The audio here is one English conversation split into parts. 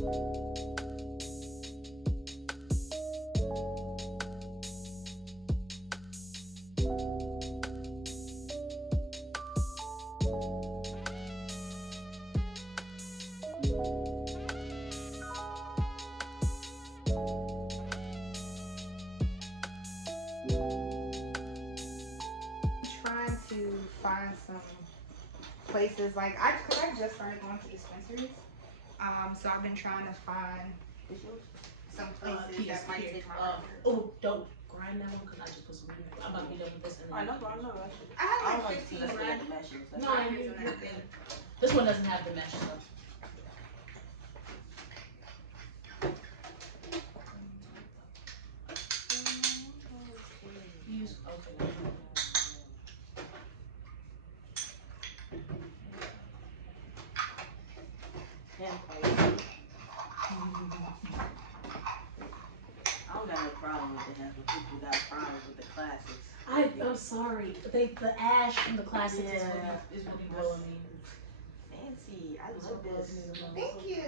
Trying to find some places cause I just started going to dispensaries. So I've been trying to find some places that might take my order. Oh, don't grind that one because I just put some weed in it. I'm about to be done with this. And I know. I have like 15 grand. No, you're good. This one doesn't have the mesh stuff. Use okay. I don't got no problem with the hemp, but people got problems with the classics. I'm sorry. The ash from the classics is what be blowing me. Fancy. I love this. Thank you.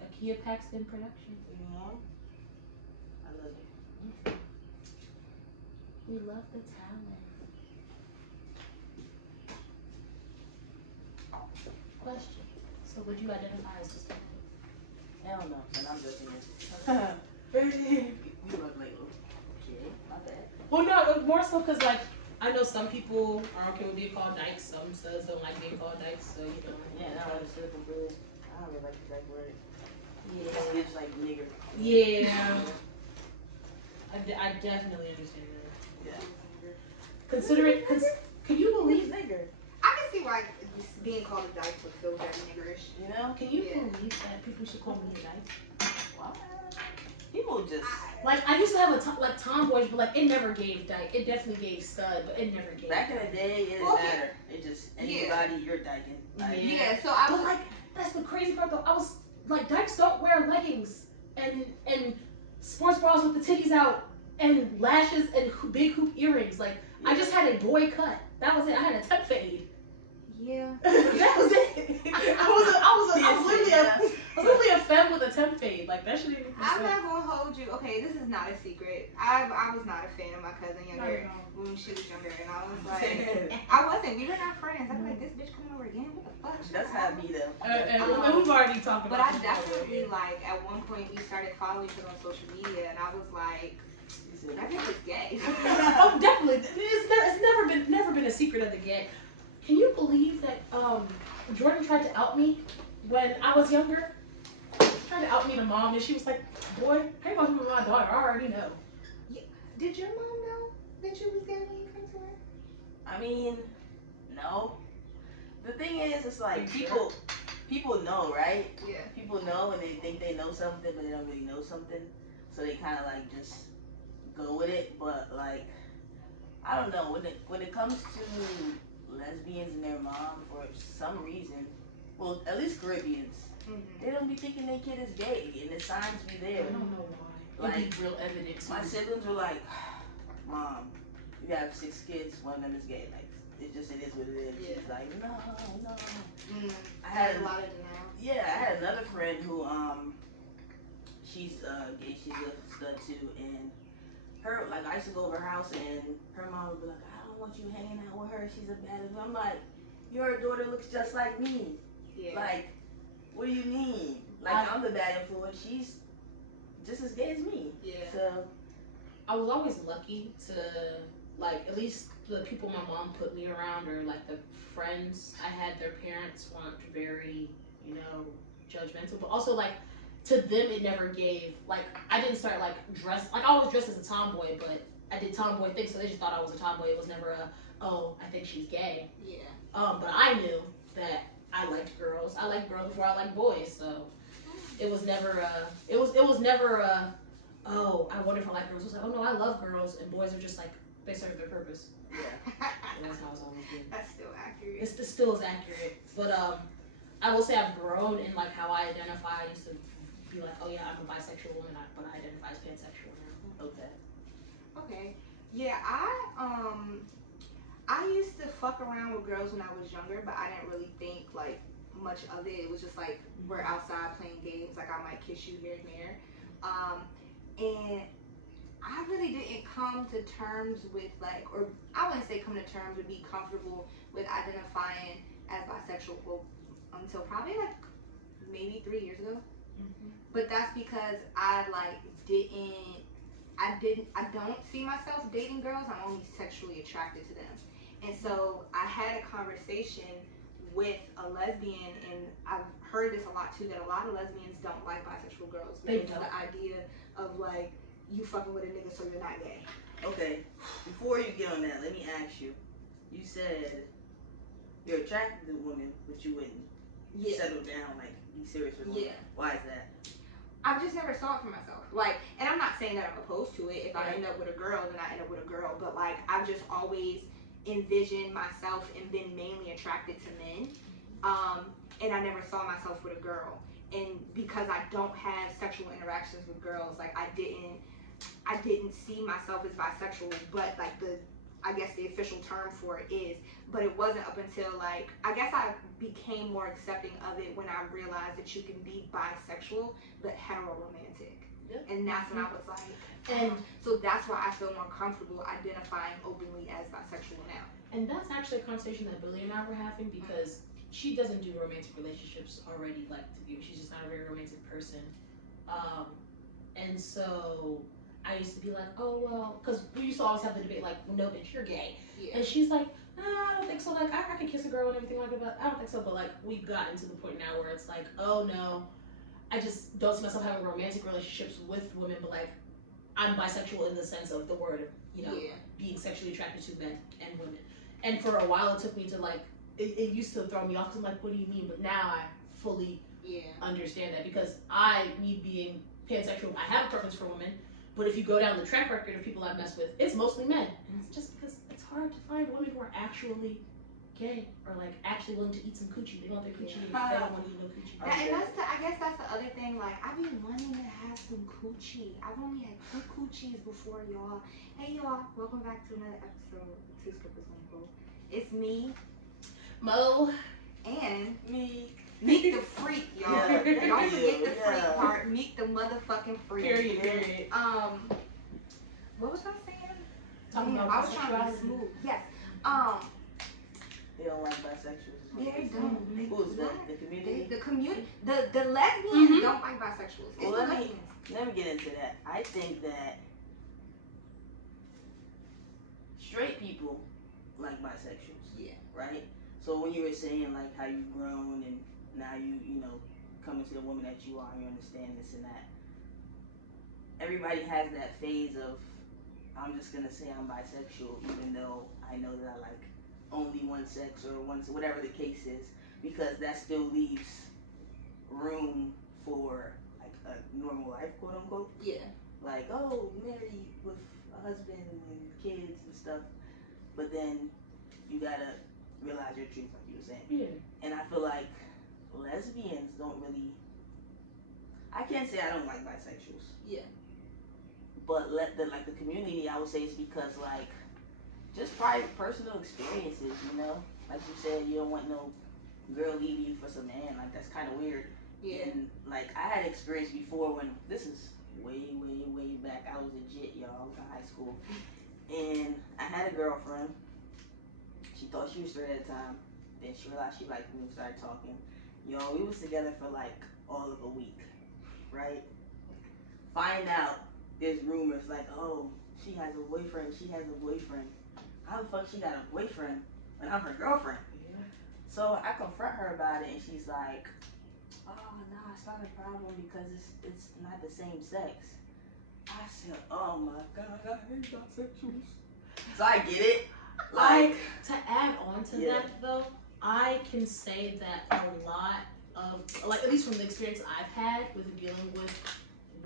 A Kia Paxton production. Yeah. I love it. We love the talent. Question. So would you identify as this? Hell no, and I'm joking. You look like, okay, my bad. Well, no, more so because, like, I know some people are okay with being called dykes, some says don't like being called dykes, so, you know. Yeah, no, it's super good. I don't really like the dyke word. Yeah. It's like nigger. Yeah. I definitely understand that. Yeah. Considering, can you believe nigger? I can see why being called a dyke would feel very niggerish. You know? Can you believe that people should call me a dyke? What? People just like I used to have like tomboys, but like it never gave dyke. It definitely gave stud, but it never gave. Back in the day, it didn't matter. It just anybody you're dyking. Like, yeah. So I was like, that's the crazy part though. I was like, dykes don't wear leggings and sports bras with the titties out and lashes and big hoop earrings. Like I just had a boy cut. That was it. I had a temp fade. Yeah. That was it. I was literally a femme with a temp fade. Like that shouldn't even. I'm not gonna hold you. Okay, this is not a secret. I was not a fan of my cousin when she was younger, and I was like, I wasn't. We were not friends. I was like, this bitch coming over again. What the fuck? That's how I be though. And we've already talked about. But I definitely like at one point we started following each other on social media, and I was like, that bitch is gay. Oh, definitely. It's never been a secret of the gay. Can you believe that Jordan tried to out me when I was younger? She tried to out me to mom, and she was like, "Boy, how you gonna be my daughter? I already know." Yeah. Did your mom know that you was gay when you came to her? I mean, no. The thing is, it's like people know, right? Yeah. People know, and they think they know something, but they don't really know something. So they kind of like just go with it. But like, I don't know. When it comes to lesbians and their mom, for some reason, well, at least Caribbeans, they don't be thinking their kid is gay, and the signs be there. I don't know why. Like, it be real evidence. My siblings were like, Mom, you have 6 kids, one of them is gay. Like, it is what it is. Yeah. She's like, no. I had a lot of denial. Yeah, I had another friend who, she's gay, she's a stud too, and her, like, I used to go over her house, and her mom would be like, I don't want you hanging out with her, she's a bad influence. I'm like, your daughter looks just like me. Yeah. Like, what do you mean? Like, I'm the bad influence, she's just as gay as me. Yeah. So, I was always lucky to, like, at least the people my mom put me around, or like the friends I had, their parents weren't very, you know, judgmental, but also like to them it never gave, like, I didn't start like I always dressed as a tomboy, but I did tomboy things, so they just thought I was a tomboy. It was never I think she's gay. Yeah. But I knew that I liked girls. I liked girls before I liked boys, so it was never it was never oh, I wonder if I like girls. It was like, oh no, I love girls, and boys are just like, they serve their purpose. yeah. And that's how it's always been. That's still accurate. It still is accurate, but I will say I've grown in like how I identify. I used to be like, oh yeah, I'm a bisexual woman, but I identify as pansexual now. Okay. Okay. Yeah, I used to fuck around with girls when I was younger, but I didn't really think like much of it. It was just like we're outside playing games. Like I might kiss you here and there, and I really didn't come to terms with like, or I wouldn't say come to terms or be comfortable with identifying as bisexual until probably like maybe 3 years ago. But that's because I don't see myself dating girls. I'm only sexually attracted to them. And so I had a conversation with a lesbian, and I've heard this a lot too, that a lot of lesbians don't like bisexual girls because of the idea of like, you fucking with a nigga so you're not gay. Okay, before you get on that, let me ask you. You said you're attracted to women, but you wouldn't settle down, like be serious with women. Why is that? I've just never saw it for myself. Like, and I'm not saying that I'm opposed to it. If I end up with a girl, then I end up with a girl. But like, I've just always envisioned myself and been mainly attracted to men. And I never saw myself with a girl. And because I don't have sexual interactions with girls, like I didn't see myself as bisexual, but like I guess the official term for it is, but it wasn't up until like, I guess I became more accepting of it when I realized that you can be bisexual, but hetero-romantic. And that's when I was like, and so that's why I feel more comfortable identifying openly as bisexual now. And that's actually a conversation that Billy and I were having, because she doesn't do romantic relationships already, like to be, she's just not a very romantic person. And so I used to be like, oh, well, because we used to always have the debate, like, no, bitch, you're gay. And she's like, nah, I don't think so. Like, I can kiss a girl and everything like that, but I don't think so. But, like, we've gotten to the point now where it's like, oh, no, I just don't see myself having romantic relationships with women, but, like, I'm bisexual in the sense of the word, you know, being sexually attracted to men and women. And for a while, it took me to, like, it used to throw me off, because I'm like, what do you mean? But now I fully understand that, because me being pansexual, I have a preference for women. But if you go down the track record of people I've messed with, it's mostly men. And it's just because it's hard to find women who are actually gay or like actually willing to eat some coochie. They want their coochie, they don't want to eat no coochie. And I guess that's the other thing. Like, I've been wanting to have some coochie. I've only had 2 coochies before, y'all. Hey, y'all. Welcome back to another episode of 2 Strippers on Quote. It's me, Mo, and Meek. Meek the freak, y'all. Don't forget the freak part. Meek the motherfucking freak. Period. What was I saying? Talking about I was trying to be smooth. Yes. They don't like bisexuals. They don't. Who's that? The community? The community. The lesbians don't like bisexuals. It's Well, the lesbians. let me get into that. I think that straight people like bisexuals. Yeah. Right? So when you were saying like how you've grown and now you know, coming to the woman that you are, you understand this and that. Everybody has that phase of, I'm just gonna say I'm bisexual, even though I know that I like only one sex or whatever the case is, because that still leaves room for like a normal life, quote unquote. Yeah. Like, oh, married with a husband and kids and stuff, but then you gotta realize your truth, like you were saying. Yeah. And I feel like lesbians don't really, I can't say I don't like bisexuals. Yeah. But the community, I would say, is because like just private personal experiences, you know? Like you said, you don't want no girl leaving you for some man, like that's kinda weird. Yeah. And like I had experience before when this is way back. I was legit, y'all. I was in high school. And I had a girlfriend. She thought she was straight at the time. Then she realized she liked me and started talking. Yo, we was together for like all of a week, right? Find out there's rumors like, oh, she has a boyfriend. How the fuck she got a boyfriend when I'm her girlfriend? Yeah. So I confront her about it, and she's like, oh, nah, it's not a problem because it's not the same sex. I said, oh my God, I hate bisexuals. So I get it. Like, to add on to that though, I can say that a lot of, like, at least from the experience I've had with dealing with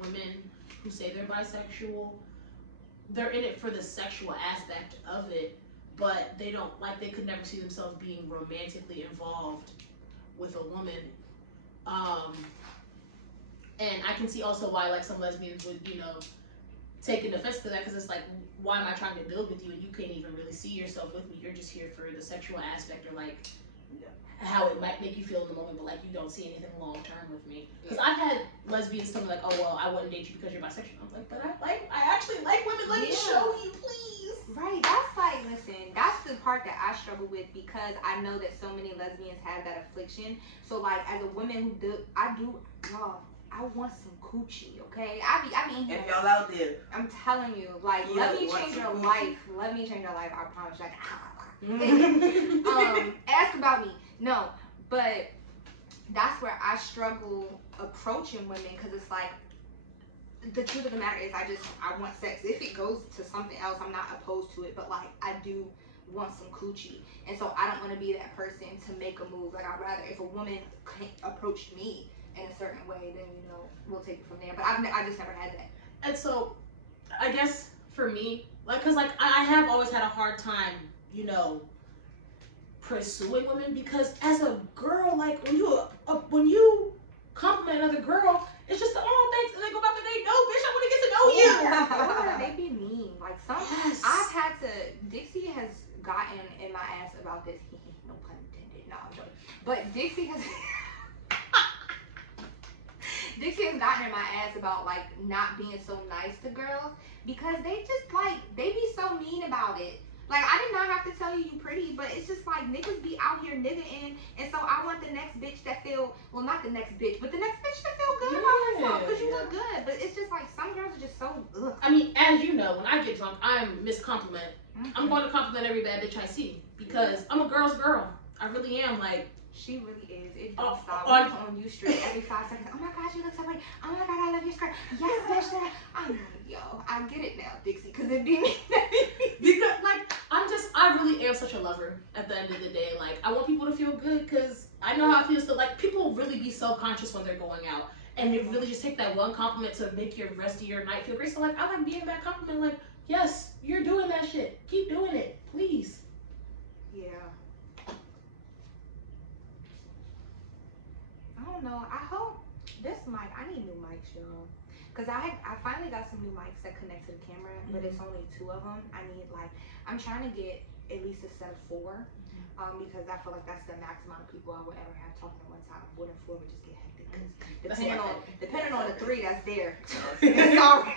women who say they're bisexual, they're in it for the sexual aspect of it, but they don't, like, they could never see themselves being romantically involved with a woman. And I can see also why, like, some lesbians would, you know, take an offense to that, because it's like, why am I trying to build with you and you can't even really see yourself with me? You're just here for the sexual aspect, or like, how it might make you feel in the moment, but like you don't see anything long term with me. Because I've had lesbians tell me like, oh well, I wouldn't date you because you're bisexual. I'm like, but I actually like women. Let me show you, please. Right. That's like, listen, that's the part that I struggle with because I know that so many lesbians have that affliction. So like, as a woman who y'all, I want some coochie, okay? I mean, if y'all out there, I'm telling you, like, let me change your life. Let me change your life. I promise. Like, ask about me. No, but that's where I struggle approaching women because it's like the truth of the matter is I want sex. If it goes to something else, I'm not opposed to it, but like I do want some coochie, and so I don't want to be that person to make a move. Like I'd rather if a woman approached me in a certain way, then we'll take it from there. But I just never had that. And so I guess for me, like, cause like I have always had a hard time, pursuing women because as a girl, like when you compliment another girl, it's just thanks, and they go back and they know, bitch, I want to get to know you. They be mean. Like some, yes. I've had to. Dixie has gotten in my ass about this. No pun intended. No, I'm joking. But Dixie has gotten in my ass about like not being so nice to girls because they just like they be so mean about it. Like, I did not have to tell you pretty, but it's just like niggas be out here niggaing, and so I want the next bitch that not the next bitch, but the next bitch that feel good about herself, because you look good. But it's just like, some girls are just so, ugh. I mean, as you know, when I get drunk, I'm Miss Compliment. I'm going to compliment every bad bitch I see, because I'm a girl's girl. I really am, like. She really is. It don't stop. On you straight every 5 seconds. Oh my God, you look so pretty. Oh my God, I love your skirt. Yes, bitch. I'm like, yo, I get it now, Dixie, because it be me. Because, like, I really am such a lover at the end of the day. Like, I want people to feel good because I know how it feels to, like, people really be self-conscious when they're going out. And they really just take that one compliment to make your rest of your night feel great. So, like, I like being that compliment. Like, yes, you're doing that shit. Keep doing it, please. Yeah. I don't know. I hope this mic. I need new mics, y'all. Cause I finally got some new mics that connect to the camera, but it's only 2 of them. I'm trying to get at least a set of 4, because I feel like that's the max amount of people I would ever have talking at one time. More than 4 would just get hectic. Cause depending on the 3 that's there, it's already.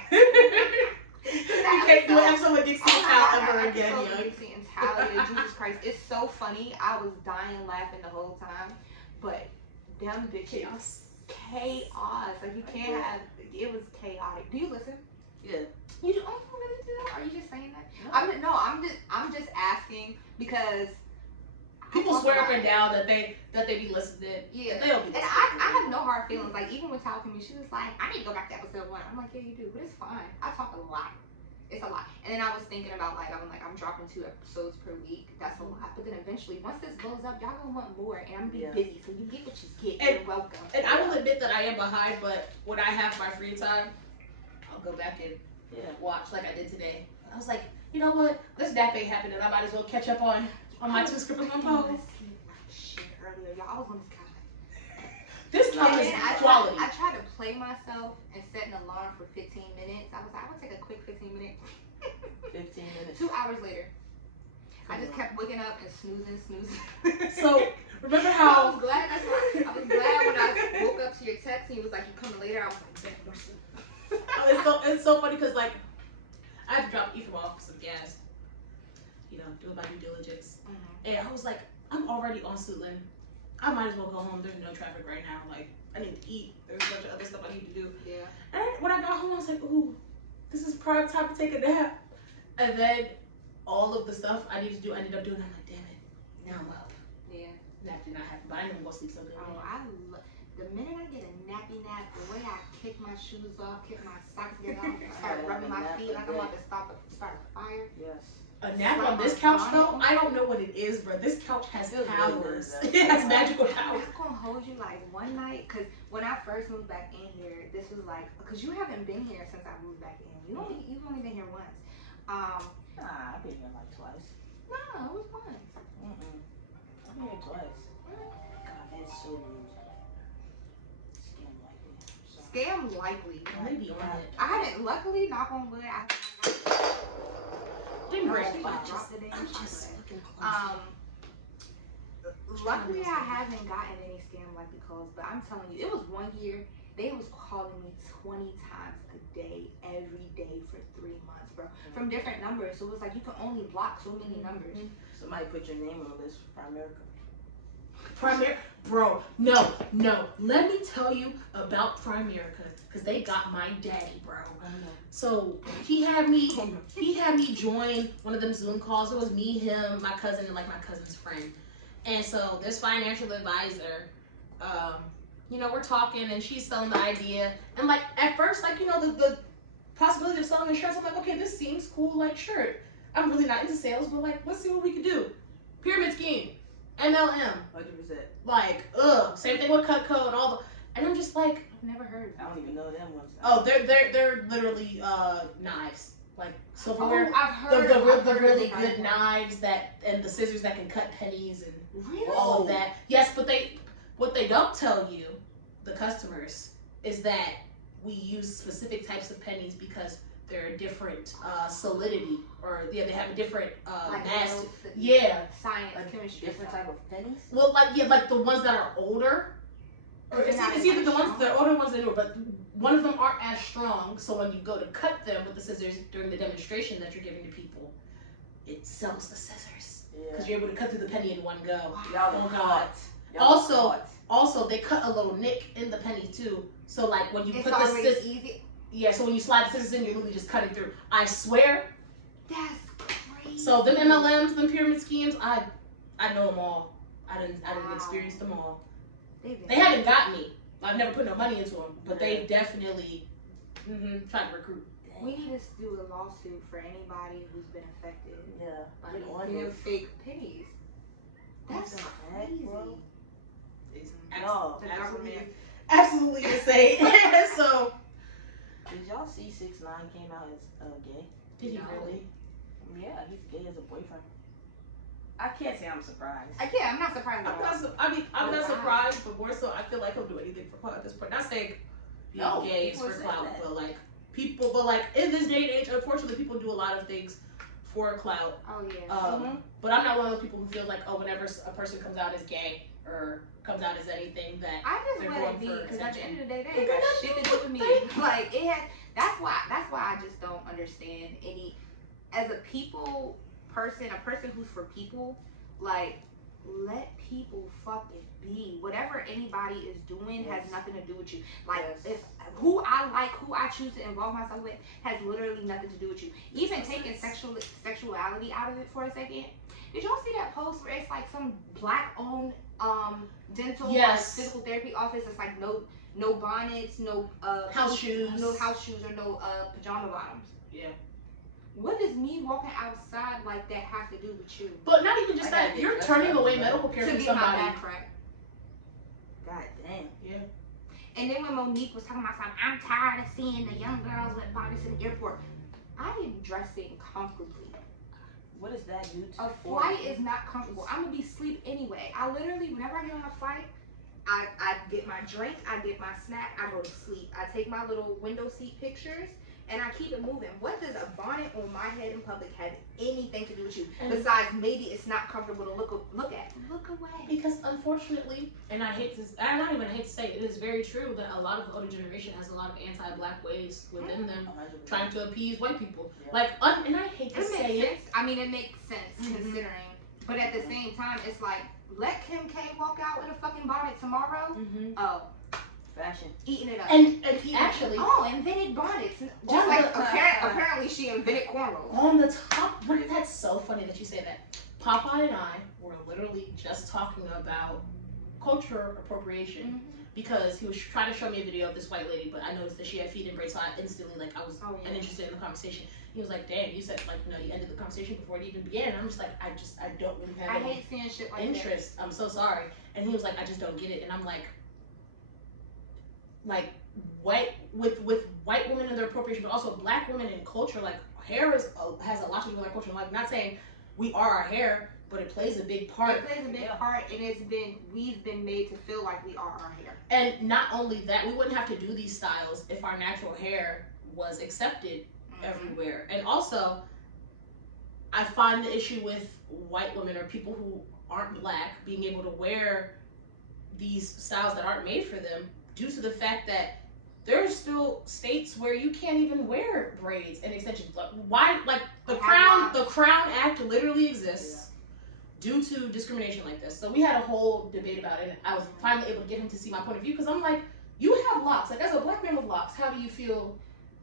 You can't do episode with Dixie and Tal ever again, Dixie and Tal, Jesus Christ, it's so funny. I was dying laughing the whole time, but them bitches. Chaos. Like you can't have. It was chaotic. Do you listen? Yeah. You do? Oh, you really do? Are you just saying that? No. I'm just asking because people swear up and down that they be listening. Yeah. They don't be listening. And I have no hard feelings. Like even when Tal came in, she was like, "I need to go back to episode 1." I'm like, "Yeah, you do," but it's fine. I talk a lot. It's a lot. And then I was thinking about I'm dropping 2 episodes per week. That's a lot. But then eventually, once this blows up, y'all gonna want more, and I'm gonna be busy. So you get what you get. You're welcome. And I will admit that I am behind, but when I have my free time, I'll go back and watch like I did today. I was like, you know what? This nap ain't happening. I might as well catch up on my 2 scripts on post. Shit earlier, y'all. I was on this couch. This not just quality. I tried to play myself and set an alarm for 15 minutes. I was like, I would take a quick 15 minutes. 15 minutes. 2 hours later, I just kept waking up and snoozing. So remember how I was glad when I woke up to your text and you was like, "You coming later?" I was like, it's so funny because like I had to drop Ethan off for some gas, doing my due diligence, and I was like, I'm already on Suitland. I might as well go home. There's no traffic right now. Like, I need to eat. There's a bunch of other stuff I need to do. Yeah. And when I got home, I was like, ooh, this is prime time to take a nap. And then all of the stuff I needed to do, I ended up doing. I'm like, damn it. Now I'm up. Yeah. That did not happen, but I didn't even go sleep so good. The minute I get a nappy nap, the way I kick my shoes off, kick my socks together, I start rubbing my feet like I'm about to start a fire. Yes. A nap on this couch though, I don't know what it is, bro. This couch has powers. It has magical powers. I'm gonna hold you like one night, cause when I first moved back in here, this was like, cause you haven't been here since I moved back in. You've only been here once. Nah, I've been here like twice. No, it was once. I've been here twice. God, that's so rude. Scam likely. Maybe on it. I haven't. Luckily, knock on wood. Didn't break. I'm just looking close. Luckily, I haven't gotten any scam likely calls, but I'm telling you, it was one year they was calling me 20 times a day, every day for 3 months, bro, from different numbers. So it was like you can only block so many numbers. Somebody put your name on the list for America. Bro, no. Let me tell you about Primerica, because they got my daddy, bro. So he had me join one of them Zoom calls. It was me, him, my cousin, and like my cousin's friend. And so this financial advisor, we're talking and she's selling the idea. And like at first, like, the possibility of selling insurance, I'm like, okay, this seems cool. Like, sure, I'm really not into sales, but like, let's see what we can do. Pyramid scheme. MLM. 100%. Like, same thing with Cutco and all the, and I'm just like, I've never heard. I don't even know them ones. oh, they're literally knives, like silverware. I've heard the really good knives and the scissors that can cut pennies and all of that. Yes, but what they don't tell you, the customers, is that we use specific types of pennies because they're a different solidity, or they have a different mass. Science, like chemistry, different type of pennies. Well, like the ones that are older. Or it's either the older ones or newer, but one of them aren't as strong. So when you go to cut them with the scissors during the demonstration that you're giving to people, it sells the scissors because you're able to cut through the penny in one go. Y'all Oh God! Also, they cut a little nick in the penny too. So like when you put the scissors, so when you slide the scissors in, you're literally just cutting through. I swear. That's crazy. So them MLMs, them pyramid schemes, I know them all. I didn't experience them all. They haven't got me. I've never put no money into them, but they definitely tried to recruit. We need to do a lawsuit for anybody who's been affected by these fake pennies. That's crazy. Bro. It's No, absolutely insane. So, did y'all see 6ix9ine came out as gay? Did he really? Yeah, he's gay as a boyfriend. I can't say I'm surprised. I'm not surprised at all. I'm not surprised, but more so, I feel like he'll do anything for clout at this point. Not saying being gay is for clout, but like in this day and age, unfortunately, people do a lot of things for clout. Oh yeah. But I'm not one of those people who feels like, whenever a person comes out as gay or comes out as anything, that I just they're let it going be, for because at the attention. end of the day, they ain't got shit to do with me. Like it has. That's why I just don't understand any. As a person who's for people, like, let people fucking be. Whatever anybody is doing has nothing to do with you. Like, if who I choose to involve myself with has literally nothing to do with you. Even taking sexuality out of it for a second. Did y'all see that post where it's like some black-owned dental physical therapy office? It's like no bonnets, no house shoes, or no pajama bottoms. Yeah. What does me walking outside like that have to do with you? But not even just that. You're turning away medical care to from get somebody. my back cracked. God damn. Yeah. And then when Monique was talking about something, I'm tired of seeing the young girls with bodies in the airport. I am dressing comfortably. What is that, dude? A flight is not comfortable. I'm gonna be asleep anyway. I literally, whenever I get on a flight, I get my drink, I get my snack, I go to sleep. I take my little window seat pictures, and I keep it moving. What does a bonnet on my head in public have anything to do with you? Besides, maybe it's not comfortable to look at. Look away. Because unfortunately, and I hate to say it is very true that a lot of the older generation has a lot of anti-black ways within them, trying to appease white people. Yeah. Like, and I hate to say it. I mean, it makes sense considering, but at the same time, it's like, let Kim K walk out with a fucking bonnet tomorrow. Oh. Fashion. Eating it up. And actually. Invented bonnets. Just like apparently she invented cornrows. On the top, that's so funny that you say that. Popeye and I were literally just talking about culture appropriation because he was trying to show me a video of this white lady, but I noticed that she had feet and braids, so I instantly, like, I was interested in the conversation. He was like, damn, you said, like, you ended the conversation before it even began. And I'm just like, I don't really have hate seeing shit like interest. That. I'm so sorry. And he was like, I just don't get it. And I'm like white with white women and their appropriation, but also black women in culture, like hair has a lot to do with our culture. Like, not saying we are our hair, but it plays a big part. It plays a big part, and we've been made to feel like we are our hair. And not only that, we wouldn't have to do these styles if our natural hair was accepted everywhere. And also, I find the issue with white women or people who aren't black being able to wear these styles that aren't made for them due to the fact that there's still states where you can't even wear braids and extensions. Why? Like the Crown Act literally exists due to discrimination like this. So we had a whole debate about it, and I was finally able to get him to see my point of view because I'm like, you have locks. Like as a black man with locks, how do you feel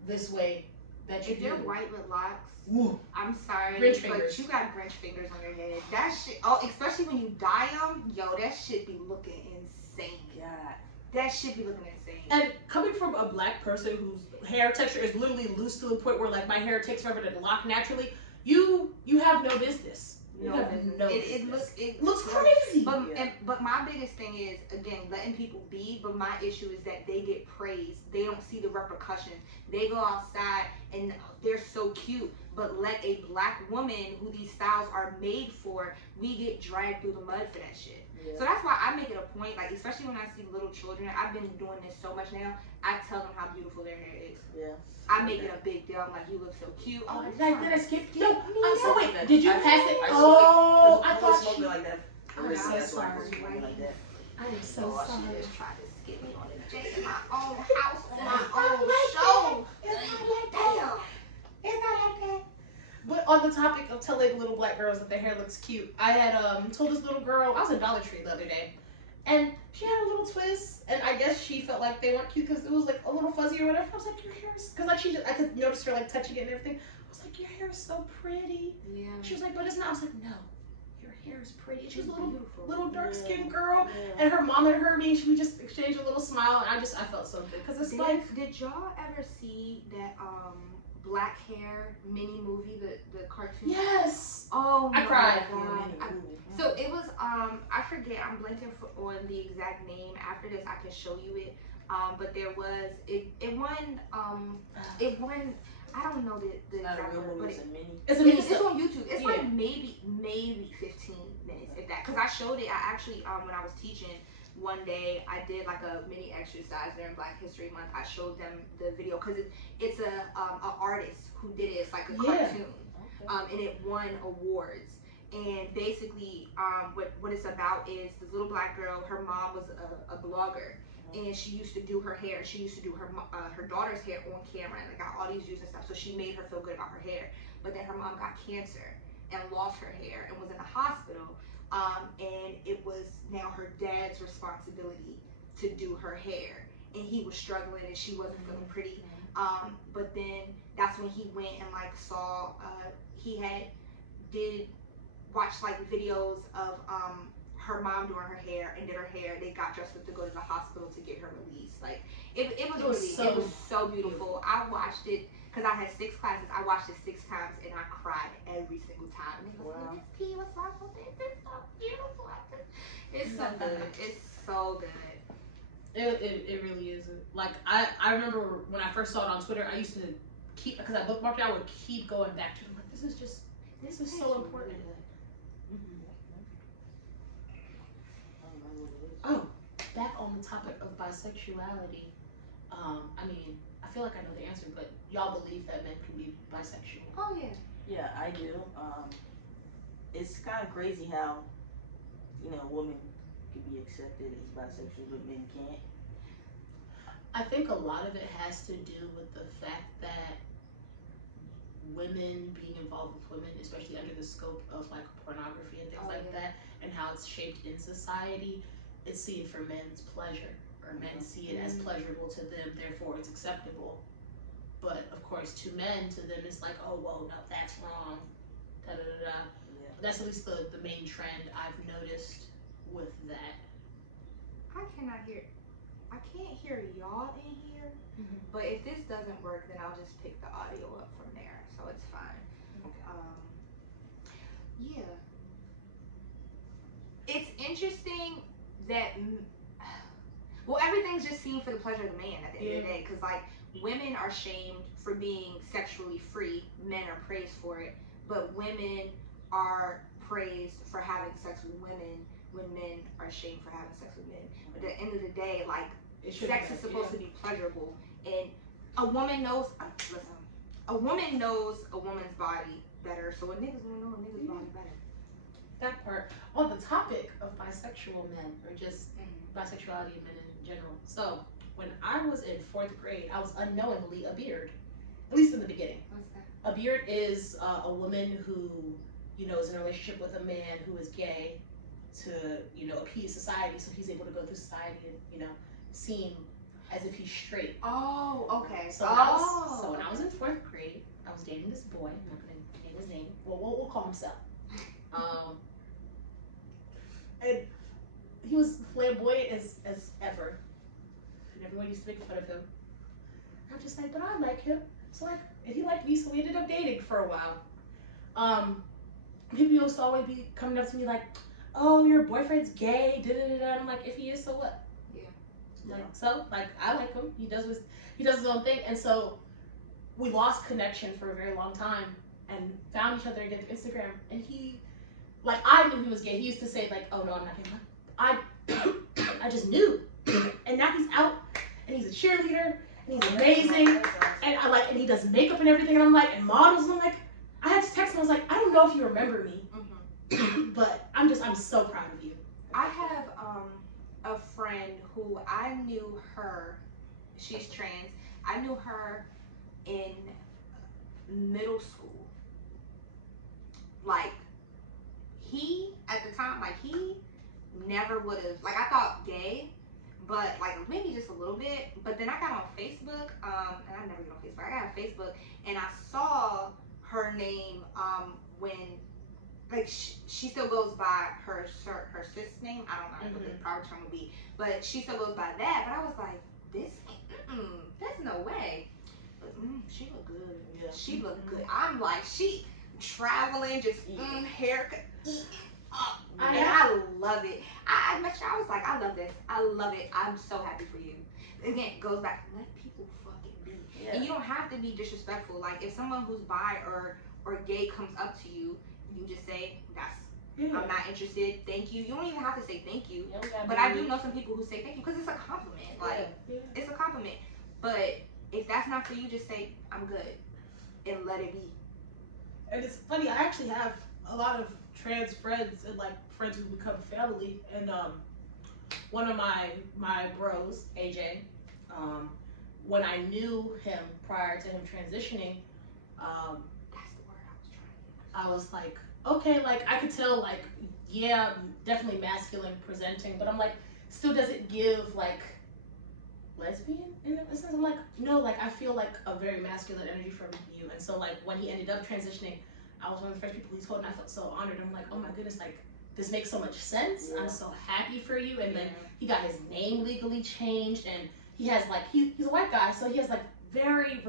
this way that you if do? you're white with locks, Ooh. I'm sorry, Grinch but fingers. you got Grinch fingers on your head. That shit, oh, especially when you dye them, yo, that shit be looking insane. God. That shit be looking insane. And coming from a black person whose hair texture is literally loose to the point where like my hair takes forever to lock naturally, you have no business. You have no business. It looks crazy. But my biggest thing is, again, letting people be. But my issue is that they get praised. They don't see the repercussions. They go outside and they're so cute. But let a black woman who these styles are made for, we get dragged through the mud for that shit. Yeah. So that's why I make it a point, like especially when I see little children. I've been doing this so much now. I tell them how beautiful their hair is. Yeah. I make it a big deal. I'm like, you look so cute. Oh, like that. Skip. No. So wait. Did you pass it? Oh, I thought she like that. I'm so sorry. Like that. I am so sorry. She just tried to skip me on the J in my own house on my own show. It's not like that. It's not like that. But on the topic of telling little black girls that their hair looks cute, I had told this little girl, I was at Dollar Tree the other day, and she had a little twist, and I guess she felt like they weren't cute because it was like a little fuzzy or whatever. I was like, your hair is, because like I could notice her like touching it and everything. I was like, your hair is so pretty. Yeah. She was like, but it's not. I was like, no, your hair is pretty. And she was a little dark skinned girl, and her mom had heard me, and we just exchanged a little smile, and I felt so good because it's Did y'all ever see that Black Hair mini movie, the cartoon? Yes. Oh my I cried. God. So it was I forget, I'm blanking on the exact name. After this I can show you it. But there was it won I don't know the exact word, but it's on YouTube. It's like maybe 15 minutes if that, because I showed it. I actually when I was teaching one day, I did like a mini exercise during Black History Month. I showed them the video because it's a artist who did it. It's like a cartoon, and it won awards. And basically, what it's about is this little black girl. Her mom was a blogger, and she used to do her hair. She used to do her daughter's hair on camera, and like got all these views and stuff. So she made her feel good about her hair. But then her mom got cancer and lost her hair and was in the hospital. And it was now her dad's responsibility to do her hair, and he was struggling and she wasn't feeling pretty. But then that's when he went and like saw he watched like videos of her mom doing her hair and did her hair. They got dressed up to go to the hospital to get her released. Like it was so beautiful. I watched it because I had 6 classes. I watched it 6 times and I cried every single time. And it was like, Miss P, what's wrong with this? It's so beautiful. It's so good. It's so good. It really is. Like I remember when I first saw it on Twitter, I used to keep, because I bookmarked it, I would keep going back to it. Like, this is so important. Oh, back on the topic of bisexuality. I mean, I feel like I know the answer, but y'all believe that men can be bisexual? Oh yeah. Yeah, I do. It's kind of crazy how, women can be accepted as bisexual, but men can't. I think a lot of it has to do with the fact that women being involved with women, especially under the scope of like pornography and things like that, and how it's shaped in society, it's seen for men's pleasure, or men see it as pleasurable to them, therefore it's acceptable. But of course, to men, to them it's like, oh, whoa, no, that's wrong. Da da da da. Yeah. That's at least the main trend I've noticed with that. I can't hear y'all in here, but if this doesn't work, then I'll just pick the audio up from there, so it's fine. Yeah. It's interesting that, well, everything's just seen for the pleasure of the man at the end of the day, because like women are shamed for being sexually free, men are praised for it, but women are praised for having sex with women when men are shamed for having sex with men. But at the end of the day, like, sex is supposed to be pleasurable, and a woman knows, a woman knows a woman's body better, so a nigga's gonna know a nigga's body better. That part. On the topic of bisexual men, or just bisexuality of men in general. So, when I was in 4th grade, I was unknowingly a beard. At least in the beginning. What's that? A beard is a woman who, you know, is in a relationship with a man who is gay to, you know, appease society, so he's able to go through society and, you know, seem as if he's straight. Oh, okay. So when I was in 4th grade, I was dating this boy. I'm not gonna name his name. Well, we'll call him Sel. And he was flamboyant as ever, and everyone used to make fun of him. I'm just like, but I like him. So like, and he liked me, so we ended up dating for a while. People used to always be coming up to me like, "Oh, your boyfriend's gay." Da da da. And I'm like, if he is, so what? Yeah. Like, so like, I like him. He does his own thing, and so we lost connection for a very long time, and found each other again through Instagram. And he, like, I knew he was gay. He used to say like, "Oh no, I'm not gay." I just knew, and now he's out, and he's a cheerleader, and he's amazing, and and he does makeup and everything, and I'm like, and models, and I'm like, I had to text him. I was like, I don't know if you remember me, but I'm so proud of you. I have a friend who I knew her. She's trans. I knew her in middle school. Like, he at the time, like, he never would have, like, I thought gay, but like maybe just a little bit. But then I got on Facebook, and I never get on Facebook. I got on Facebook, and I saw her name when, like, she still goes by her cis name. I don't know what the proper term would be, but she still goes by that. But I was like, there's no way. But she looked good. Yeah. She looked good. I'm like, she traveling, just haircut, eating up. And I love it. I met her. I was like, I love this. I love it. I'm so happy for you. Again, it goes back. Let people fucking be. Yeah. And you don't have to be disrespectful. Like, if someone who's bi or gay comes up to you, you just say, I'm not interested. Thank you. You don't even have to say thank you. But I do know some people who say thank you because it's a compliment. Like, it's a compliment. But if that's not for you, just say, I'm good. And let it be. And it's funny, I actually have a lot of trans friends and like friends who become family. And one of my bros, AJ, when I knew him prior to him transitioning, that's the word I was trying to use. I was like, okay, like I could tell, like, yeah, definitely masculine presenting, but I'm like, still doesn't give like lesbian in a sense. I'm like, no, like I feel like a very masculine energy from you. And so like when he ended up transitioning, I was one of the first people he told, and I felt so honored. I'm like, oh my goodness, like this makes so much sense. I'm so happy for you. And then he got his name legally changed, and he has like he's a white guy, so he has like very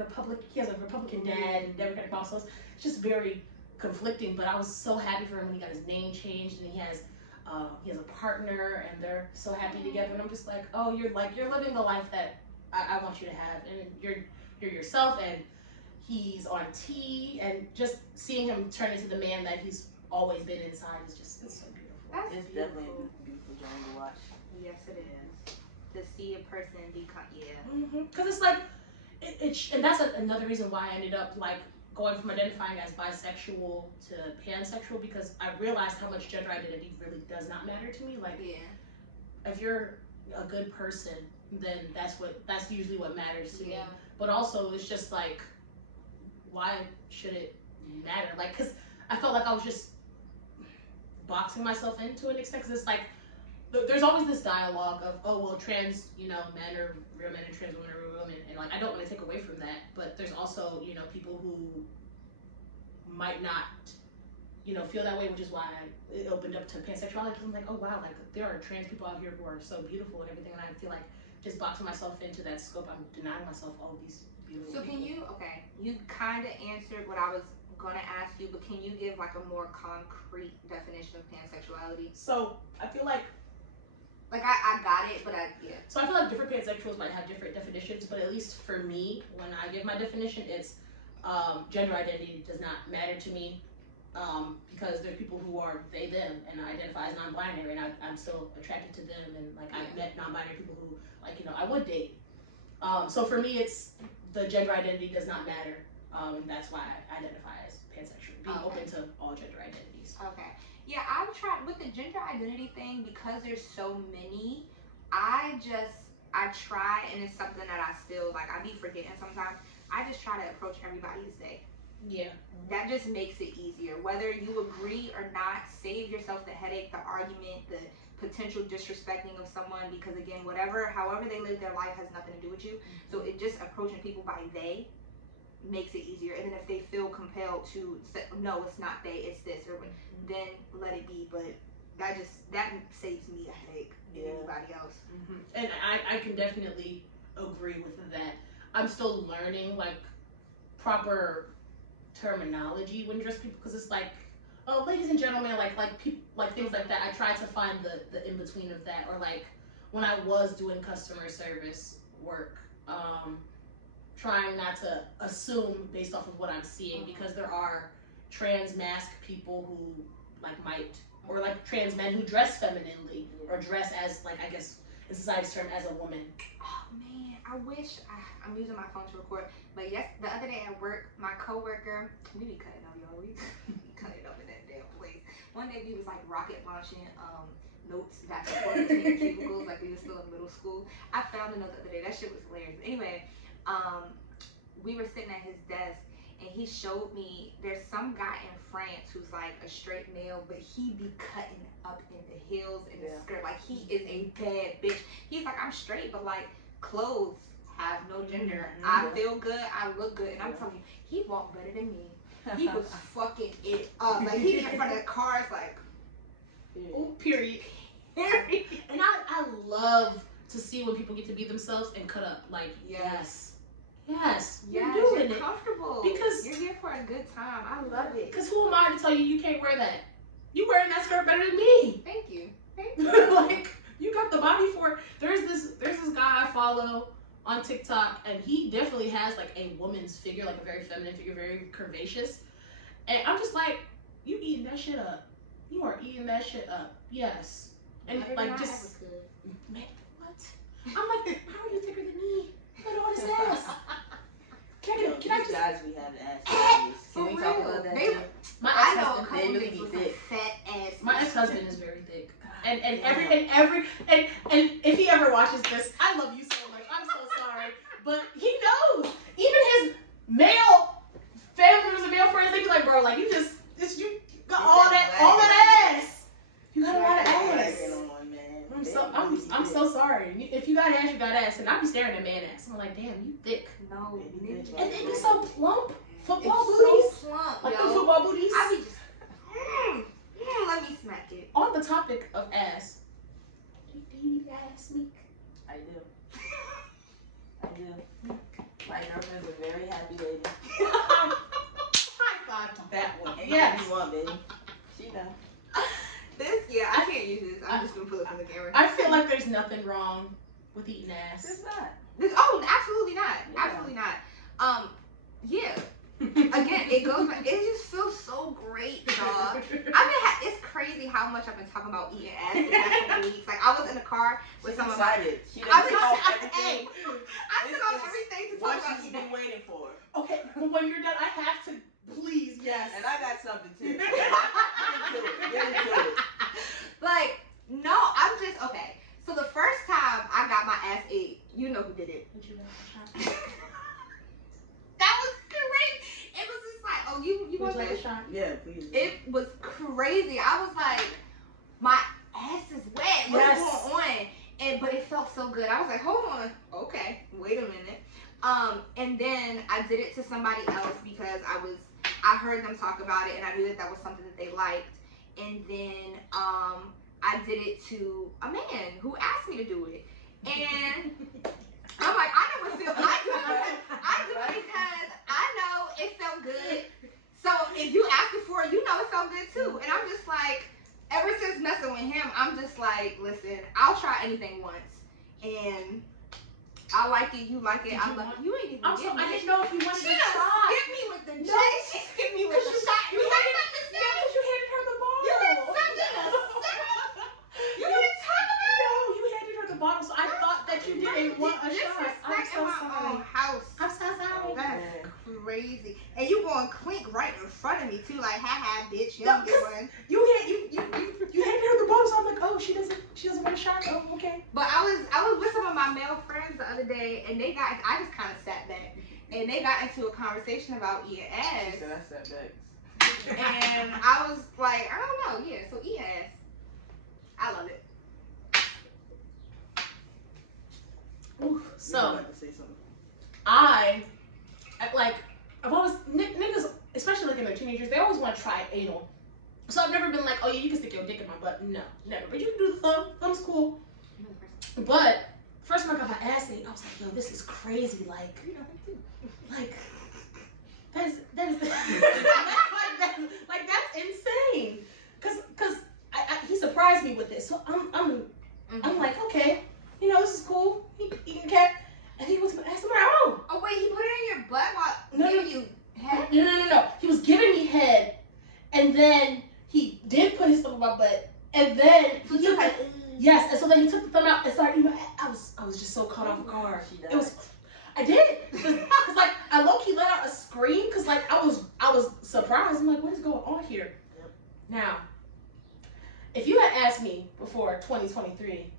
he has a Republican dad and Democratic mom, so it's just very conflicting. But I was so happy for him when he got his name changed, and he has a partner, and they're so happy together. And I'm just like, oh, you're living the life that I want you to have, and you're yourself. And he's on T, and just seeing him turn into the man that he's always been inside is just, it's so beautiful. It's definitely a beautiful journey to watch. Yes, it is. To see a person become, because it's like, and that's another reason why I ended up like going from identifying as bisexual to pansexual, because I realized how much gender identity really does not matter to me. Like, if you're a good person, then that's usually what matters to me. But also, it's just like, why should it matter? Like, because I felt like I was just boxing myself into an extent, because it's like, there's always this dialogue of, oh, well, trans, men are real men and trans women are real women, and like, I don't want to take away from that, but there's also, people who might not, feel that way, which is why it opened up to pansexuality, because I'm like, oh wow, like, there are trans people out here who are so beautiful and everything, and I feel like just boxing myself into that scope, I'm denying myself all of these beautiful people. Can you, you kind of answered what I was gonna ask you, but can you give like a more concrete definition of pansexuality? So I feel like I got it, but So I feel like different pansexuals might have different definitions, but at least for me, when I give my definition, it's gender identity does not matter to me, because there's people who are they, them, and I identify as non-binary, and I'm still attracted to them, and like I've met non-binary people who I would date. So for me, it's the gender identity does not matter. That's why I identify as pansexual, being open to all gender identities. Okay. Yeah, I've tried with the gender identity thing because there's so many. I try, and it's something that I still like. I be forgetting sometimes. I just try to approach everybody as they. Yeah. That just makes it easier. Whether you agree or not, save yourself the headache, the argument, the potential disrespecting of someone. Because again, however they live their life has nothing to do with you. So it just approaching people by they makes it easier. And then if they feel compelled to say, no, it's not they, it's this, or then let it be. But that saves me a headache than anybody else. And I can definitely agree with that. I'm still learning like proper terminology when you address people, because it's like, oh, ladies and gentlemen, like people, like things like that. I try to find the in between of that, or like when I was doing customer service work, trying not to assume based off of what I'm seeing, because there are trans mask people who like might, or like trans men who dress femininely or dress as, like, I guess in society's term, as a woman. Oh man, I wish I'm using my phone to record. But yes, the other day at work, my coworker, we be cutting up, y'all. We cutting up in that damn place. One day we was like rocket launching notes back and forth between cubicles, like we were still in middle school. I found a note the other day. That shit was hilarious. Anyway, we were sitting at his desk, and he showed me there's some guy in France who's like a straight male, but he be cutting up in the heels and the skirt. Like, he is a bad bitch. He's like, I'm straight, but like clothes have no gender. I feel good, I look good, and I'm telling you, he walked better than me. He was fucking it up. Like, he be in front of the cars like, oh, period. And I love to see when people get to be themselves and cut up. Like, yes, you're doing it. Comfortable. Because you're here for a good time. I love it. Because who am I to tell you you can't wear that? You wearing that skirt better than me. Thank you. Thank you. Like, you got the body for it. There's this guy I follow on TikTok, and he definitely has like a woman's figure, like a very feminine figure, very curvaceous. And I'm just like, you eating that shit up. You are eating that shit up. Yes. And like, just, man, what? I'm like, how are you thicker than me? Look at all this ass. Can I just... guys we have ass. Can we talk about that? I know a couple niggas with some fat ass. My ex-husband is very thick. And if he ever watches this, I love you so much. I'm so sorry. But he knows. Even his male family members and male friends, they be like, bro, like, you got all that ass. You got a lot of ass. I'm so sorry. If you got ass, you got ass. And I be staring at man ass. I'm like, damn, you thick. No, and they be so plump. Football it's booties. So plump, like yo. the football booties. I be just, let me smack it. On the topic of ass. Do you eat ass, Meek? I do. My girlfriend's a very happy lady. High five to that one. Yes. You want, baby. She know. I can't use this. I'm just gonna pull it from the camera. I feel like there's nothing wrong with eating ass. There's not. Absolutely not. Yeah. Absolutely not. Yeah. Again, it just feels so great, dog. It's crazy how much I've been talking about eating ass the past couple weeks. Like, I was in the car with some of my... She done took off I everything. took off everything to talk what about she's eating been waiting for. Okay, well, when you're done, I have to, please, yes. And I got something too. Get into it. Like, no, I'm just... Okay, so the first time I got my ass ate, you know who did it. That was great. It was just like, oh, you want like this? a shot? Yeah, please. It was crazy. I was like, my ass is wet. What's going on? But it felt so good. I was like, hold on. Okay, wait a minute. And then I did it to somebody else because I heard them talk about it, and I knew that was something that they liked. And then I did it to a man who asked me to do it. And I'm like, I know it feels. I do it because I know it felt good. So if you asked it for it, you know it felt good too. And I'm just like, ever since messing with him, I'm just like, listen, I'll try anything once. And I like it, you like it, I love it. You ain't even I didn't know if you wanted to try. Hit me with the J. She hit me with the shot. You had something to say? Because you handed her the bottle. You had something to say? You want to talk about it? No, you handed her the bottle, so I thought that you didn't want a shot. I'm so sorry. House. I'm so sorry. That's crazy. And you going clink right in front of me too, like, ha, bitch, you No, don't get one. You handed her the bottle, so I'm like, oh, she doesn't want a shot. Oh, okay. But I was with some of my male friends the other day, and I just kind of sat back, and they got into a conversation about eating ass. She said I sat back. And I was like, I don't know, yeah. So eat ass, I love it. Ooh, so You were about to say something. I've always niggas, especially like in their teenagers, they always want to try anal. So I've never been like, oh yeah, you can stick your dick in my butt. No, never. But you can do the thumb. Thumb's cool. But first time I got my ass ate, I was like, yo, this is crazy. Like that is like that's insane. Cause he surprised me with this. So I'm like, okay, you know, this is cool. He can cat. And he was asking me, oh. Oh wait, he put it in your butt while giving you head? No. He was giving me head, and then he did put his thumb in my butt, and then he took yes, and so then he took the thumb out and started eating my ass. I was just so caught off guard. It was, I did, cause like I low key let out a scream, cause like I was surprised. I'm like, what is going on here? Yep. Now, if you had asked me before 2023,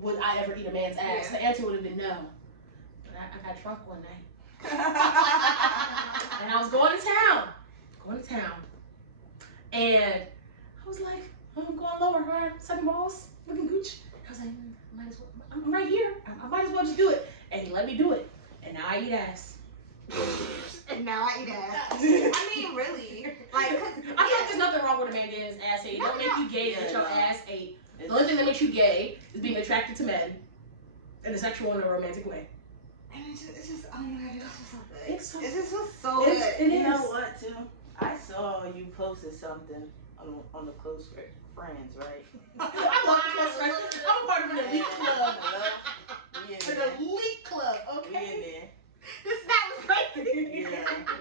would I ever eat a man's ass? The answer would have been no. But I got drunk one night. And I was going to town. And I was like, oh, I'm going lower, right? Sucking balls, looking gooch. I was like, might as well, I'm right here. I might as well just do it. And he let me do it. And now I eat ass. And now I eat ass. I mean, really. Like, I feel like there's nothing wrong with a man getting his ass ate. It don't make you gay to get your ass ate. The only thing that makes you gay is being attracted to men in a sexual and a romantic way. And it's just, oh my god, it's just so good. It's It's just so good. You know what, too? I saw you posted something on the close friends, right? I love the close friends. I'm a part of an elite club. We in An there. elite club, We in okay? there. This snap was crazy.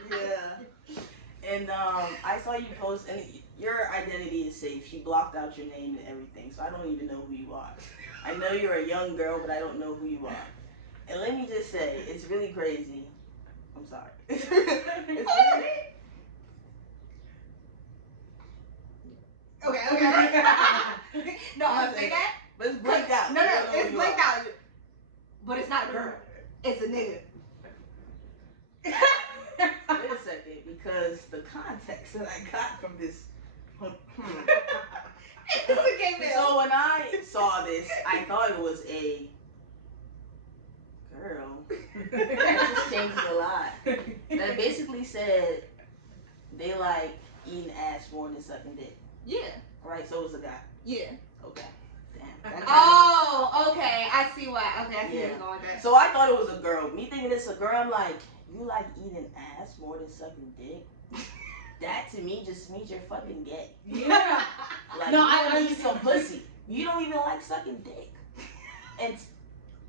Yeah. And I saw you post, and your identity is safe. She blocked out your name and everything, so I don't even know who you are. I know you're a young girl, but I don't know who you are. And let me just say, it's really crazy. I'm sorry. It's really, Okay. No, I'll say that. but it's blanked out. No, You don't know it's who you blanked are. out. But it's not a girl. It's a nigga. Wait a second, because the context that I got from this. It's a gay male. So when I saw this, I thought it was a girl. That just changed a lot. That basically said they like eating ass more than sucking dick. Yeah. Right? So it was a guy. Yeah. Okay. Damn. Oh, okay. I see why. Okay, I see where Yeah. you're going with that. So I thought it was a girl. Me thinking it's a girl, I'm like, you like eating ass more than sucking dick? That to me just means you're fucking gay. Yeah. Like, No, you I don't need some pussy. You don't even like sucking dick. And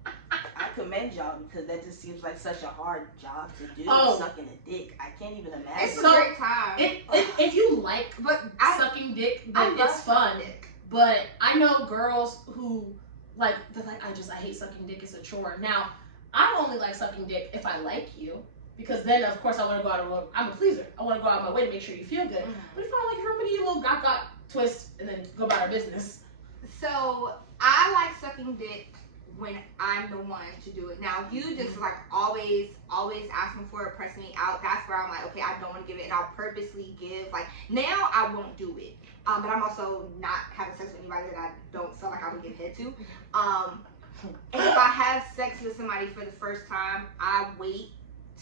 I commend y'all because that just seems like such a hard job to do, sucking a dick. I can't even imagine. It's a great time. If you like sucking dick, then it's fun. Dick. But I know girls who they're like, I hate sucking dick, it's a chore. Now, I only like sucking dick if I like you. Because then, of course, I want to go out of I'm a pleaser. I want to go out of my way to make sure you feel good. But if I don't like her, I'm going to give you a little got twist and then go about our business. So, I like sucking dick when I'm the one to do it. Now, if you just like always asking for it, pressing me out, that's where I'm like, okay, I don't want to give it, and I'll purposely give. Like, now I won't do it. But I'm also not having sex with anybody that I don't feel like I would give head to. And if I have sex with somebody for the first time, I wait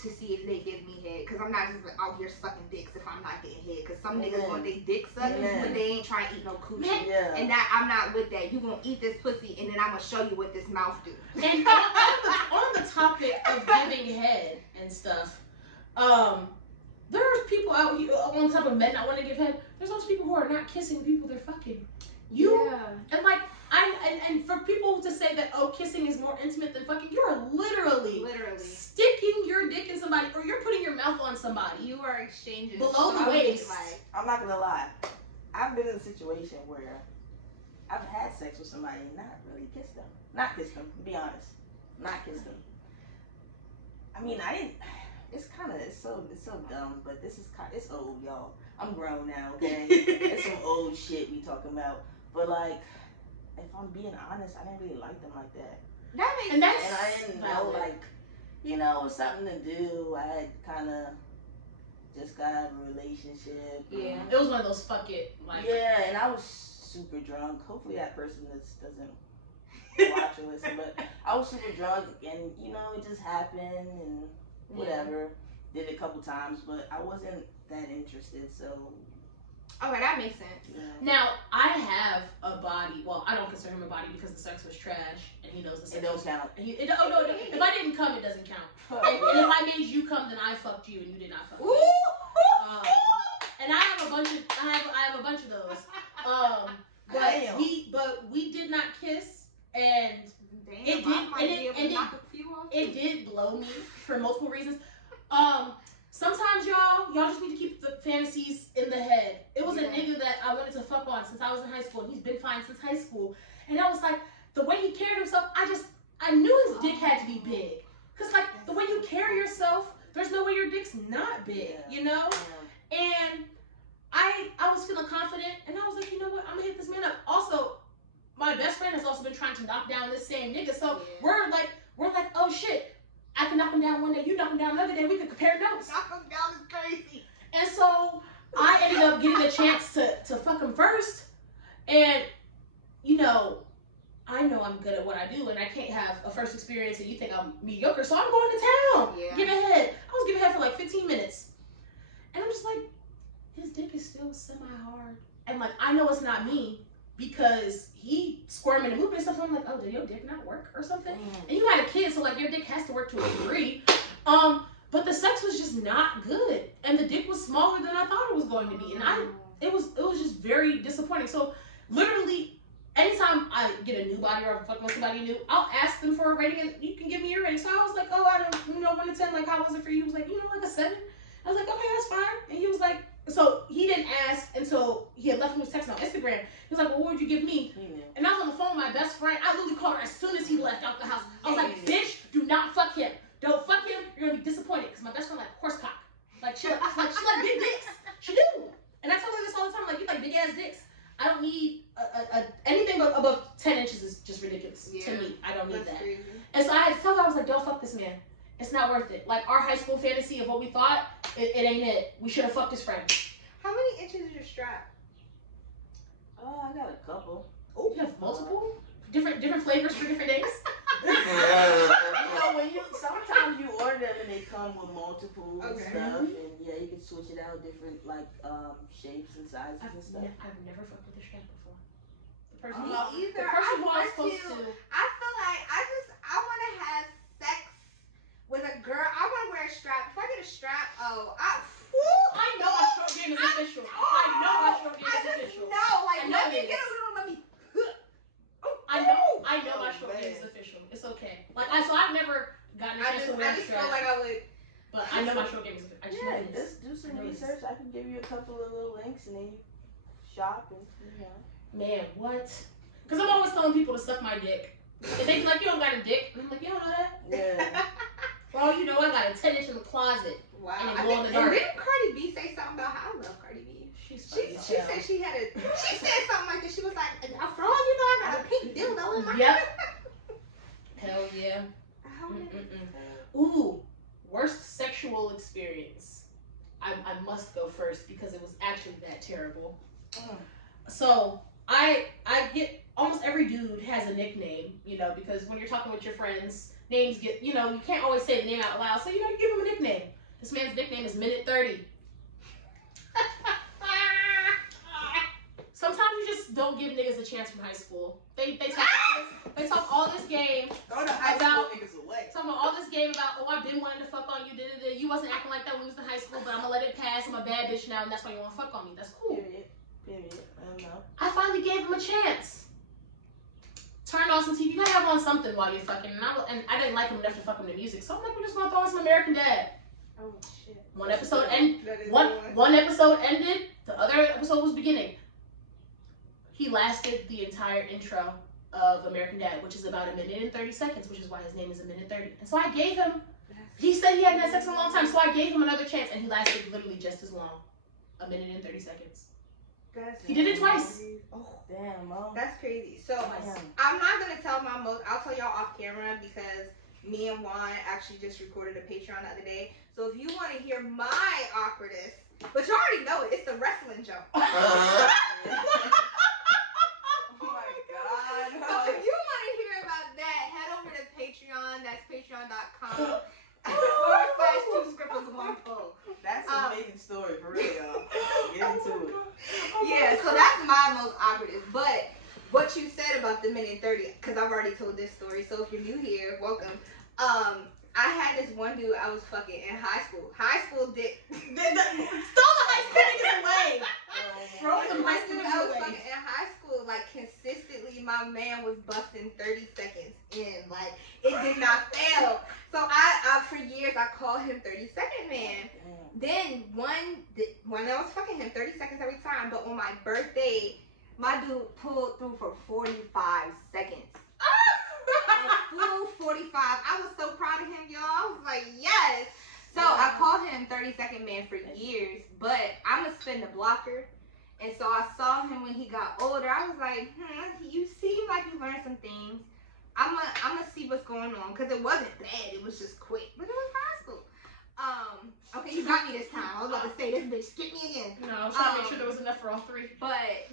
to see if they give me head, because I'm not just out here sucking dicks if I'm not getting head, because some niggas want their dick sucked, but they ain't trying to eat no coochie. Yeah. And that, I'm not with that. You gonna eat this pussy, and then I'm gonna show you what this mouth do. And on the topic of giving head and stuff, there's people out here, on top of men not want to give head, there's also people who are not kissing people they're fucking. And like, and for people to say that, kissing is more intimate than fucking, you are literally sticking your dick in somebody, or you're putting your mouth on somebody. You are exchanging below the waist. Like, I'm not gonna lie. I've been in a situation where I've had sex with somebody and not really kissed them. Not kissed them, to be honest. Not kissed them. I mean, I didn't. it's so dumb, but this is it's old, y'all. I'm grown now, okay? It's some old shit we talking about. But like, if I'm being honest, I didn't really like them like that. That makes And sense. And I didn't know, like, you know, it was something to do. I had kind of just got out of a relationship. Yeah, it was one of those fuck it. Like, yeah, and I was super drunk. Hopefully that person doesn't watch or listen, but I was super drunk, and you know, it just happened, and whatever. Did it a couple times, but I wasn't that interested, so. Okay, that makes sense. Yeah. Now, I have a body. Well, I don't consider him a body because the sex was trash, and he knows the sex. It don't count. Oh no! If I didn't come, it doesn't count. Oh, And yeah. if I made you come, then I fucked you, and you did not fuck me. And I have a bunch of those. But we did not kiss, and it did blow me for multiple reasons. Sometimes y'all just need to keep the fantasies in the head. It was a nigga that I wanted to fuck on since I was in high school, and he's been fine since high school. And I was like, the way he carried himself, I knew his dick had to be big. Cause like the way you carry yourself, there's no way your dick's not big, you know? And I was feeling confident, and I was like, you know what, I'm gonna hit this man up. Also, my best friend has also been trying to knock down this same nigga, so we're like, oh shit, I can knock him down one day, you knock him down another day, we could compare notes. Knock him down is crazy. And so I ended up getting a chance to fuck him first, and you know I'm good at what I do, and I can't have a first experience and you think I'm mediocre, so I'm going to town. Yeah. Give a head. I was giving head for like 15 minutes. And I'm just like, his dick is still semi-hard. And like, I know it's not me because he squirming and moving and stuff. So I'm like, oh, did your dick not work or something? And you had a kid, so like your dick has to work to a degree. But the sex was just not good. And the dick was smaller than I thought it was going to be. And it was just very disappointing. So literally, anytime I get a new body or fuck with somebody new, I'll ask them for a rating, and you can give me your rating. So I was like, oh, I don't, 1 to 10, like, how was it for you? He was like, like a 7. I was like, okay, that's fine. And he was like, so he didn't ask until he had left me with text on Instagram. He was like, well, what would you give me? And I was on the phone with my best friend. I literally called her as soon as he left out the house. I was like, bitch, do not fuck him. Don't fuck him. You're gonna be disappointed because my best friend like horsecock. Like she like big dicks. She do. And I tell her this all the time. Like, you like big ass dicks. I don't need anything above 10 inches is just ridiculous to me. I don't need that. Crazy. And so I had to tell her, I was like, don't fuck this man. It's not worth it. Like, our high school fantasy of what we thought, it ain't it. We should have fucked his friend. How many inches is your strap? Oh, I got a couple. Oh, you have multiple? Different flavors for different days? You know, sometimes you order them and they come with multiple stuff, and you can switch it out, different like shapes and sizes and stuff. I've never fucked with a strap before. The person Me who either. I was supposed to. I feel like I want to have sex with a girl. I want to wear a strap. If I get a strap, I know my stroke game is official. I know my stroke game is official. Let me get a little, let me. I know my stroke game is official. It's okay. So I've never gotten a chance to wear a strap. I just feel like I would. But I know my stroke game is official. Just do some research. I can give you a couple of little links, and then you shop and Man, what? Because I'm always telling people to suck my dick. And they be like, you don't got a dick. And I'm like, you don't know that? Yeah. Well, you know, I got a 10-inch in the closet. Wow. And it glow in the dark. And didn't Cardi B say something about how I love Cardi B? She said she said something like this. She was like, for all you know, I got a pink dildo in my Hell yeah. Ooh, worst sexual experience. I must go first because it was actually that terrible. So I get almost every dude has a nickname, because when you're talking with your friends, names get, you can't always say the name out loud. So, you give him a nickname. This man's nickname is Minute 30. Sometimes you just don't give niggas a chance from high school. They talk all this game about niggas away. Talking about all this game about, I've been wanting to fuck on you. You wasn't acting like that when you was in high school, but I'm gonna let it pass. I'm a bad bitch now, and that's why you want to fuck on me. That's cool. Period. I don't know. I finally gave him a chance. Turned on some TV. You gotta have on something while you're fucking. And I didn't like him enough to fuck him to music, so I'm like, we're just gonna throw on some American Dad. Oh shit. One episode one episode ended. The other episode was beginning. He lasted the entire intro, of American Dad, which is about 1:30 minutes, which is why his name is 1:30 minutes. And so I gave him, he said he hadn't had sex in a long time, so I gave him another chance, and he lasted literally just as long. 1:30 minutes. He did it twice. Oh, damn, Mo. That's crazy. So Damn. I'm not gonna tell my most. I'll tell y'all off camera because me and Juan actually just recorded a Patreon the other day. So if you want to hear my awkwardness, but you already know it, it's the wrestling joke. Oh my God. So if you want to hear about that, head over to Patreon. That's patreon.com. /2scrippers1po. That's an amazing story, for real, y'all. Get into it. Yeah, so that's my most awkwardest. But what you said about the 1:30, because I've already told this story. So if you're new here, welcome. I had this one dude I was fucking in high school. High school dick. Throw the high school niggas away. Throw the high school I niggas was fucking away. in high school, like consistently my man was busting 30 seconds in. Like it did not fail. So I for years I called him 30-second man. Then when I was fucking him 30 seconds every time, but on my birthday, my dude pulled through for 45 seconds. A full 45. I was so proud of him, y'all. I was like, yes. So I called him 30-second man for years, but I'm a spin the blocker. And so I saw him when he got older. I was like, you seem like you learned some things. I'm gonna see what's going on, because it wasn't bad. It was just quick, but it was high school. Okay, you got me this time. I was about to say this bitch skip me again. No, I was trying to make sure there was enough for all three. But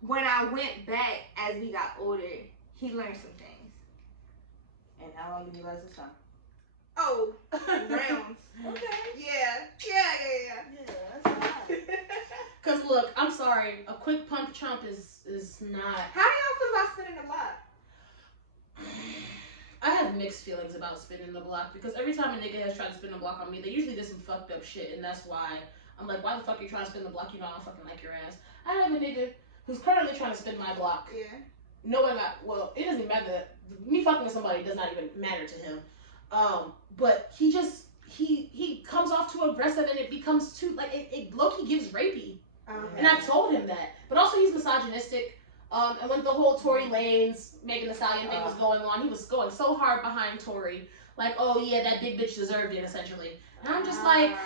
when I went back as we got older, he learned some things. And how long did you last this time? Oh, rounds. Okay. Yeah. Yeah, that's nice. Cause look, I'm sorry, a quick pump chump is not. How do y'all feel about spinning the block? I have mixed feelings about spinning the block, because every time a nigga has tried to spin the block on me, they usually did some fucked up shit, and that's why I'm like, why the fuck are you trying to spin the block? You know I don't fucking like your ass. I have a nigga who's currently trying to spin my block. Yeah. Knowing well, it doesn't even matter. Me fucking with somebody does not even matter to him. But he just he comes off too aggressive, and it becomes too like it low-key gives rapey. And I've told him that. But also he's misogynistic. And when the whole Tory Lanez, Megan Thee Stallion thing was going on, he was going so hard behind Tory. Like, oh yeah, that big bitch deserved it, essentially. And I'm just like,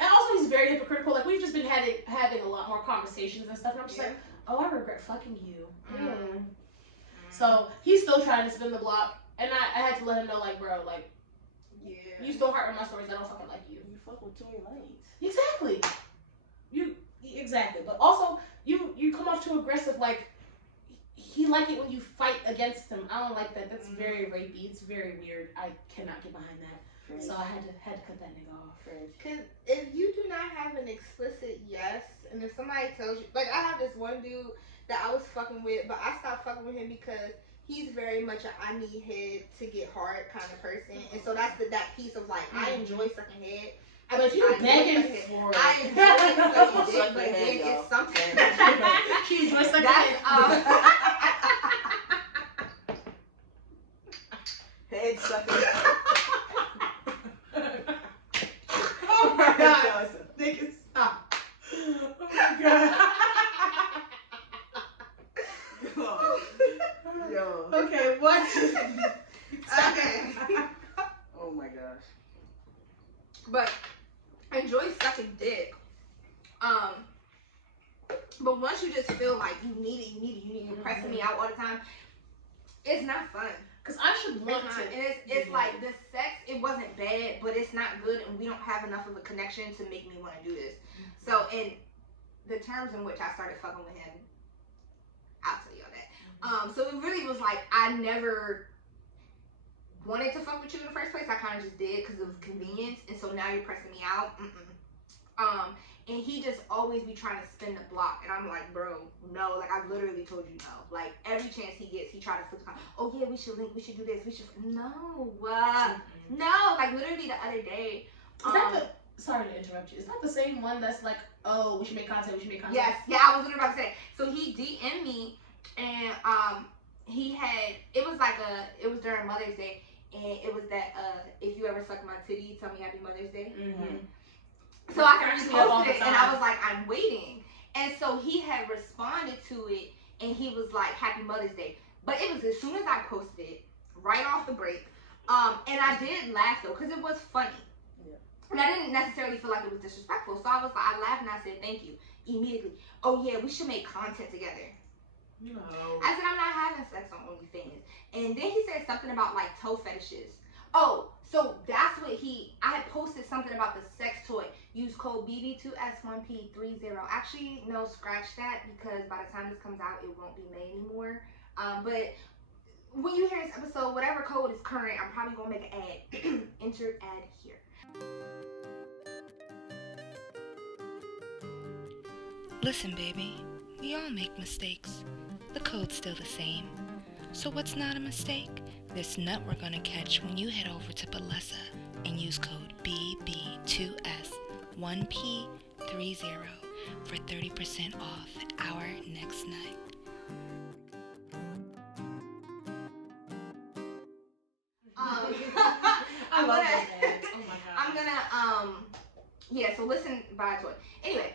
and also he's very hypocritical. Like, we've just been having a lot more conversations and stuff. And I'm just like, oh, I regret fucking you. So he's still trying to spin the block. And I had to let him know, like, bro, like, you still heart my stories. I don't fucking like you. You fuck with Tory Lanez. Exactly. Exactly. But also, you come off too aggressive. Like, he like it when you fight against him. I don't like that. That's very rapey. It's very weird. I cannot get behind that. Crazy. So I had to cut that nigga off. Because if you do not have an explicit yes, and if somebody tells you, like, I have this one dude that I was fucking with, but I stopped fucking with him because he's very much a I need head to get hard kind of person. And so that's that piece of like, I enjoy sucking head. But you begging for it. I enjoy sucking dick, but then it's something. She enjoys sucking head. Head sucking. Oh my god. Nigga, stop. Oh my god. Yo. Okay, what? Okay. Oh my gosh. But I enjoy sucking dick. But once you just feel like you need it, you're pressing me out all the time, it's not fun. Because I should want to. And it's like the sex, it wasn't bad, but it's not good, and we don't have enough of a connection to make me want to do this. So in the terms in which I started fucking with him, I'll tell y'all that. So it really was like I never wanted to fuck with you in the first place. I kind of just did because of convenience, and so now you're pressing me out. And he just always be trying to spin the block, and I'm like, bro, no. Like, I've literally told you no. Like, every chance he gets, he try to flip the car. Oh yeah, we should link. We should do this. We should. No, no. Like, literally the other day. Is that the? Sorry to interrupt you. Is that the same one that's like, oh, we should make content. We should make content. Yes. Yeah, I was literally about to say. So he DM'd me, and he had. It was like it was during Mother's Day, and it was that if you ever suck my titty, tell me Happy Mother's Day. So I can repost it, and I was like, I'm waiting. And so he had responded to it, and he was like, Happy Mother's Day. But it was as soon as I posted it, right off the break. And I did laugh though, because it was funny. Yeah. And I didn't necessarily feel like it was disrespectful. So I was like, I laughed and I said thank you immediately. Oh yeah, we should make content together. No. I said I'm not having sex on OnlyFans. And then he said something about like toe fetishes. Oh, so that's what I had posted something about the sex toy. Use code BB2S1P30. Actually, no, scratch that, because by the time this comes out, it won't be made anymore. But when you hear this episode, whatever code is current, I'm probably gonna make an ad. Enter ad here. Listen, baby, we all make mistakes. The code's still the same. So what's not a mistake? This nut we're gonna catch when you head over to Balesa and use code BB2S1P30 for 30% off our next nut. I love those ads. Oh my god. I'm gonna yeah, so listen by toy. Anyway,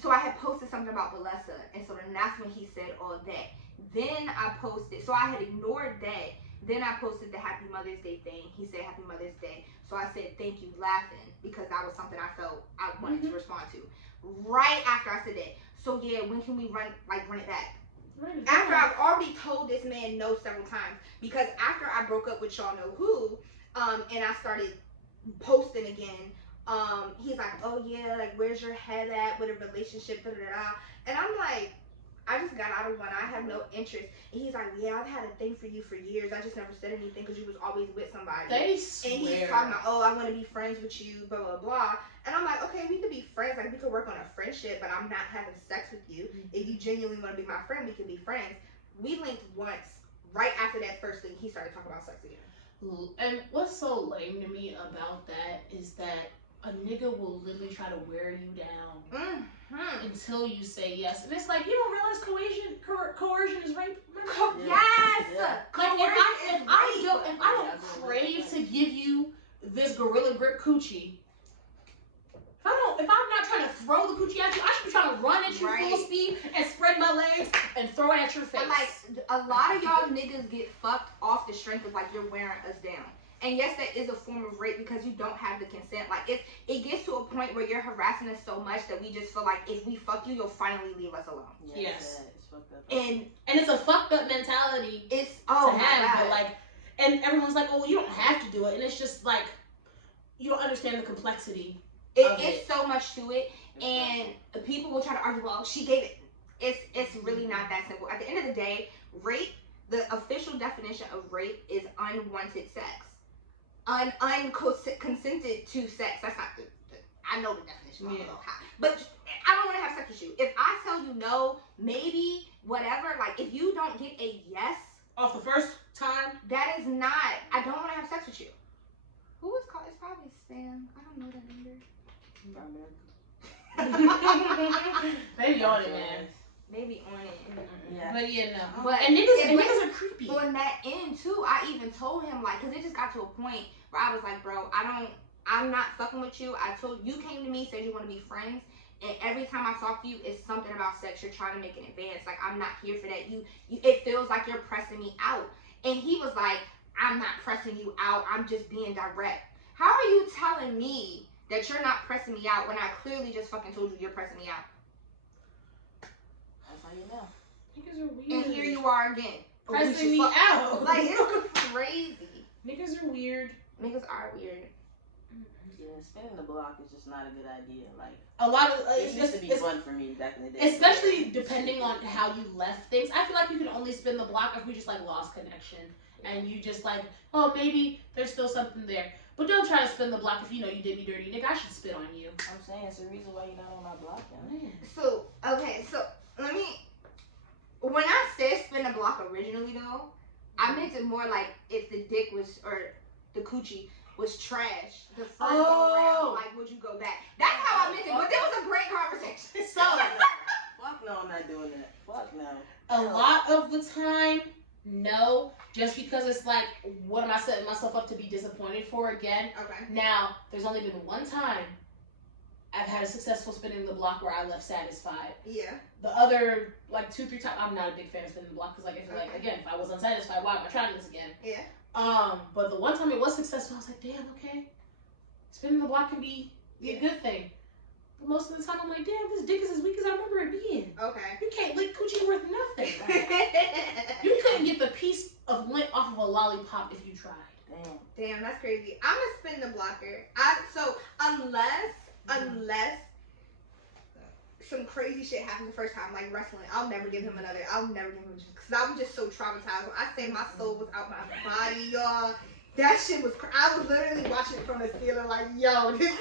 so I had posted something about Balesa, and so then that's when he said all that. Then I posted, so I had ignored that. Then I posted the Happy Mother's Day thing. He said Happy Mother's Day. So I said thank you, laughing, because that was something I felt I wanted to respond to. Right after I said that. So yeah, when can we run it back? After I've already told this man no several times, because after I broke up with y'all know who, and I started posting again, he's like, oh yeah, like where's your head at with a relationship, da da da. And I'm like, I just got out of one. I have no interest. And he's like, yeah, I've had a thing for you for years. I just never said anything because you was always with somebody. They swear. And he's talking about, oh, I want to be friends with you, blah, blah, blah. And I'm like, okay, we could be friends. Like, we could work on a friendship, but I'm not having sex with you. If you genuinely want to be my friend, we can be friends. We linked once. Right after that first thing, he started talking about sex again. And what's so lame to me about that is that a nigga will literally try to wear you down until you say yes. And it's like, you don't realize coercion is rape? Yes! Yeah. Like, if I don't crave to give you this gorilla grip coochie, if I'm not trying to throw the coochie at you, I should be trying to run at you full speed and spread my legs and throw it at your face. But like, a lot of y'all niggas get fucked off the strength of like, you're wearing us down. And yes, that is a form of rape because you don't have the consent. Like, it gets to a point where you're harassing us so much that we just feel like if we fuck you, you'll finally leave us alone. Yes. It's fucked up. And it's a fucked up mentality to God. have. But like, and everyone's like, oh, well, you don't have to do it. And it's just like, you don't understand the complexity. It's so much to it. And people will try to argue, well, she gave it. It's really not that simple. At the end of the day, rape, the official definition of rape is unwanted sex. Unconsented to sex. That's not I know the definition. But I don't want to have sex with you. If I tell you no, maybe, whatever, like if you don't get a yes off the first time, that is not, I don't want to have sex with you. Who is called? It's probably Sam. I don't know that number. Maybe on it, man. Maybe on it. Yeah. But yeah, no. But and niggas are creepy. On that end too, I even told him, like, because it just got to a point where I was like, bro, I'm not fucking with you. I told you, came to me, said you want to be friends, and every time I talk to you, it's something about sex. You're trying to make an advance. Like, I'm not here for that. It feels like you're pressing me out. And he was like, I'm not pressing you out. I'm just being direct. How are you telling me that you're not pressing me out when I clearly just fucking told you you're pressing me out? That's how you know. Niggas are weird. And here you are again. Pressing me out. Like, it's crazy. Niggas are weird. Niggas are weird. Yeah, spinning the block is just not a good idea. Like, a lot of it used to be fun for me back in the day. Especially depending on how you left things. I feel like you can only spin the block if we just like lost connection. And you just like, oh, maybe there's still something there. But don't try to spin the block if you know you did me dirty. Nigga, I should spit on you. I'm saying it's the reason why you're not on my block, man. So, okay, so let me, when I said spin the block originally though, I meant it more like if the dick was, or the coochie was trash the first go around, like would you go back? That's how I meant it, but there was a great conversation. So, fuck no, I'm not doing that. Fuck no. A lot of the time, no, just because it's like, what am I setting myself up to be disappointed for again? Okay. Now, there's only been one time I've had a successful spinning the block where I left satisfied. Yeah. The other, like, 2-3 times, I'm not a big fan of spinning the block, because, like, I feel like, again, if I was unsatisfied, why am I trying this again? Yeah. But the one time it was successful, I was like, damn, okay. Spinning the block can be a good thing. But most of the time, I'm like, damn, this dick is as weak as I remember it being. Okay. You can't lick coochie worth nothing. You couldn't get the piece of lint off of a lollipop if you tried. Damn, that's crazy. I'm a spin the blocker. So unless some crazy shit happens the first time, like wrestling, I'll never give him because I'm just so traumatized. When I say my soul was out my body, y'all, that shit was I was literally watching it from the ceiling like, yo, this,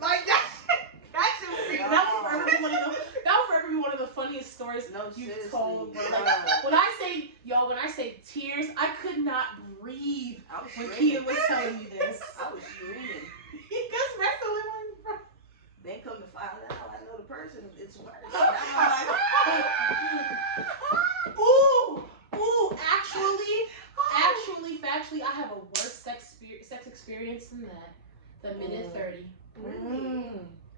like that shit was crazy. That was forever one of the funniest stories you've told. Like, when I say tears, I could not breathe when Kia was telling me this. I was screaming. Because wrestling was bro. Then come to find out, I know the person. It's worse. Actually, factually, I have a worse sex experience than that. The minute 30.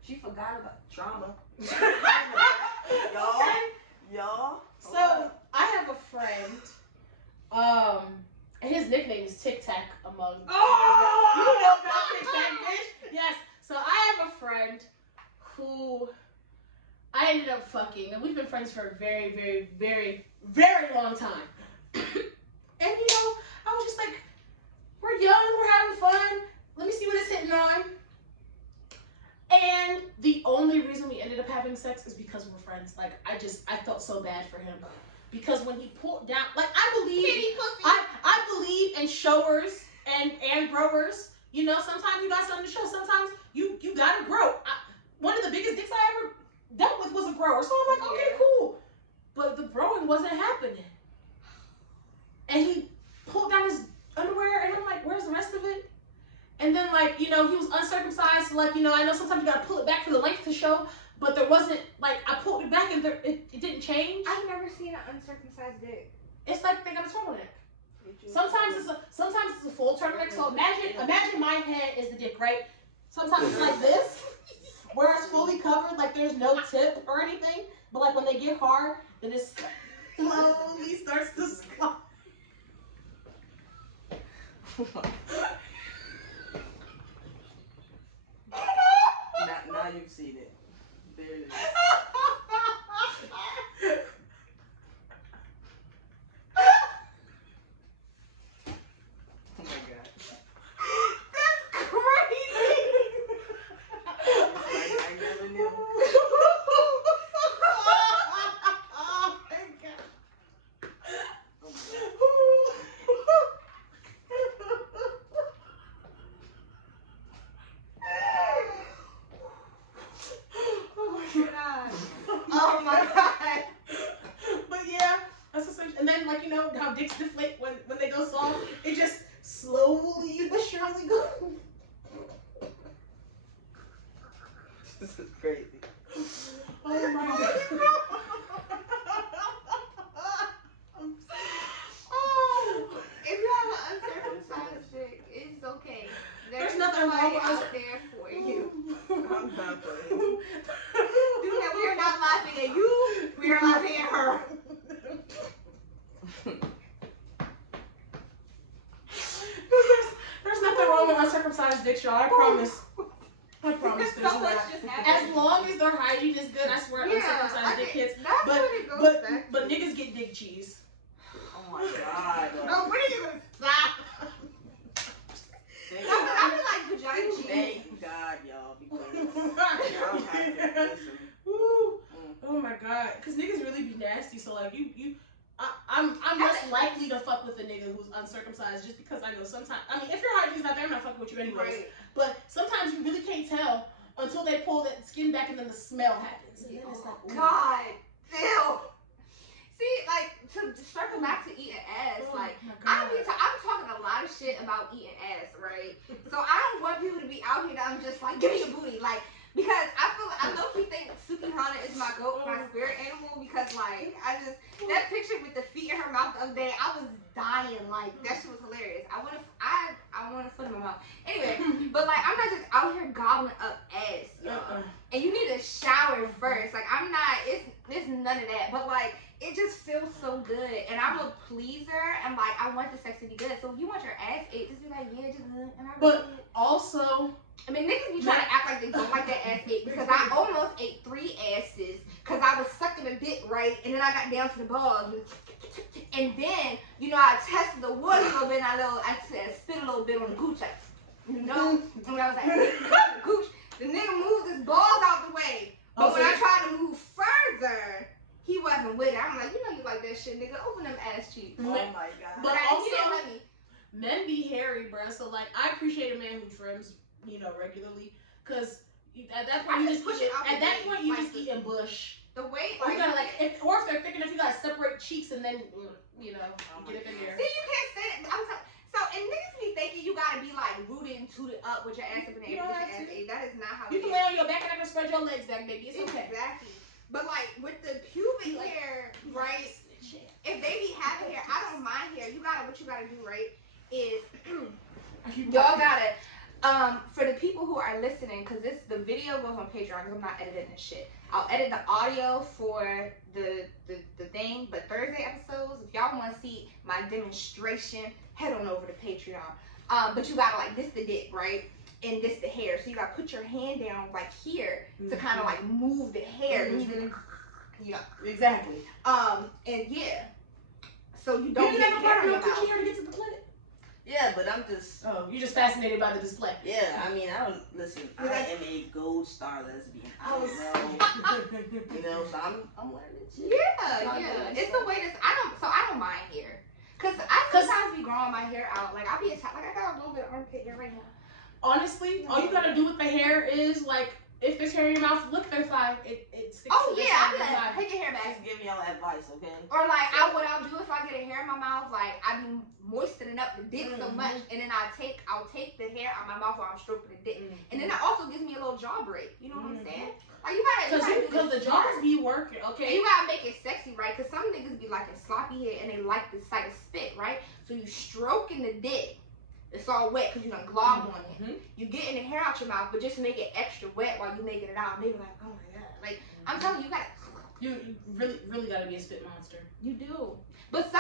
She forgot about trauma. Y'all. So I have a friend. And his nickname is Tic Tac among. Oh, you know about Tic Tac, bitch. Yes. So I have a friend who I ended up fucking, and we've been friends for a very, very, very, very long time. And you know, I was just like, we're young, we're having fun. Let me see what it's hitting on. And the only reason we ended up having sex is because we're friends. Like, I felt so bad for him. Because when he pulled down, like, I believe in showers and growers. You know, sometimes you got something to show. Sometimes you gotta grow. One of the biggest dicks I ever dealt with was a grower. So I'm like, okay, cool. But the growing wasn't happening. And he pulled down his underwear, and I'm like, where's the rest of it? And then, like, you know, he was uncircumcised. So, like, you know, I know sometimes you gotta pull it back for the length to show. But there wasn't, like, I pulled it back and it didn't change. I've never seen an uncircumcised dick. It's like they got a turtleneck. Sometimes it's a full turtleneck. So imagine my head is the dick, right? Sometimes it's like this, where it's fully covered, like there's no tip or anything. But like when they get hard, then it slowly starts to slide. Now you've seen it. There it is. Oh my god. That's crazy! I never knew. Oh my god. Oh my god. But yeah, that's essentially. And then, like, you know how dicks deflate when they go soft? It just slowly but surely goes. This is crazy. Oh my god. Oh, if you have an uncircumcised dick, it's okay. There's nothing wrong somebody with out there for you. I'm not playing. We are not laughing at you. We are laughing at her. There's nothing wrong with uncircumcised dicks, y'all. I promise. I promise there's So much not. just happened. As long as their hygiene is good, I swear uncircumcised dick hits. That's But what it goes back but to. niggas get dick cheese. Oh my god. No, when are you gonna stop? I feel like vagina cheese. Thank God, y'all, because y'all have to listen. Woo. Oh my god, cause niggas really be nasty. So like I'm less likely to fuck with a nigga who's uncircumcised just because I know sometimes. I mean, if your hygiene's not there, I'm not fucking with you anyways. Right. But sometimes you really can't tell until they pull that skin back and then the smell happens. And then it's like, ooh. God, ew. See, like, to circle back to eating ass, Oh like, my I'm talking a lot of shit about eating ass, right? So I don't want people to be out here that I'm just like, give me your booty, like, because I feel like I low-key think Suki Hana is my goat, my spirit animal, because like that picture with the feet in her mouth the other day, I was dying. Like that shit was hilarious. I want a foot in my mouth. Anyway, but like I'm not just out here gobbling up ass, y'all. And you need to shower first. Like I'm not. It's none of that. But like it just feels so good, and I'm a pleaser, and like I want the sex to be good. So if you want your ass ate, just be like, yeah, just and I. But also, I mean, niggas be trying to act like they don't like that ass ate, because I almost ate 3 asses because I was sucking a dick right, and then I got down to the balls, and then I tested the water a little bit, and I spit a little bit on the gooch, like, and I was like, gooch. The nigga moved his balls out the way, but when I tried to move further, he wasn't with it. I'm like, you like that shit, nigga. Open them ass cheeks. Oh my god. But he also, didn't let me. men be hairy, bruh. So like, I appreciate a man who trims, regularly, because at that point you just push it out. At that point you just eating bush. The way, Or you gotta if they're thick enough, you gotta separate cheeks and then get up in there. See, you can't say that. And niggas be thinking you gotta be like rooted and tooted up with your ass up in there. That is not how you can lay on your back and I can spread your legs back, baby. It's okay. Exactly. But like with the pubic hair, right? If they be having hair, I don't mind hair. What you gotta do, right? Is y'all gotta for the people who are listening, because the video goes on Patreon because I'm not editing this shit. I'll edit the audio for the thing, but Thursday episodes, if y'all want to see my demonstration, head on over to Patreon. But you gotta like this the dick, right? And this the hair. So you gotta put your hand down like here to kind of like move the hair. Exactly. And yeah. So you don't get hair in your mouth. Hair to get to the clit. Yeah, but I'm just. Oh, you're just fascinated by the display. Yeah, I mean, I don't listen. I am a gold star lesbian. I don't know. So I'm learning too. Yeah. It's the way I don't mind hair, cause I sometimes be growing my hair out. Like I got a little bit of armpit hair right now. Honestly, all you gotta do with the hair is like, if there's hair in your mouth, look their thigh. It sticks. Oh to yeah, I be like, take your hair back. Just give y'all advice, okay? Or like, what I'll do if I get a hair in my mouth, like I be moistening up the dick so much, and then I'll take the hair out my mouth while I'm stroking the dick, and then that also gives me a little jaw break. You know what I'm saying? Like you gotta because the jaws be working, okay? And you gotta make it sexy, right? Because some niggas be liking sloppy hair and they like the sight of spit, right? So you stroking the dick. It's all wet because you done globbed on it. You getting the hair out your mouth, but just make it extra wet while you making it out. And they be like, oh my god. Like, I'm telling you, you really, really gotta be a spit monster. You do. But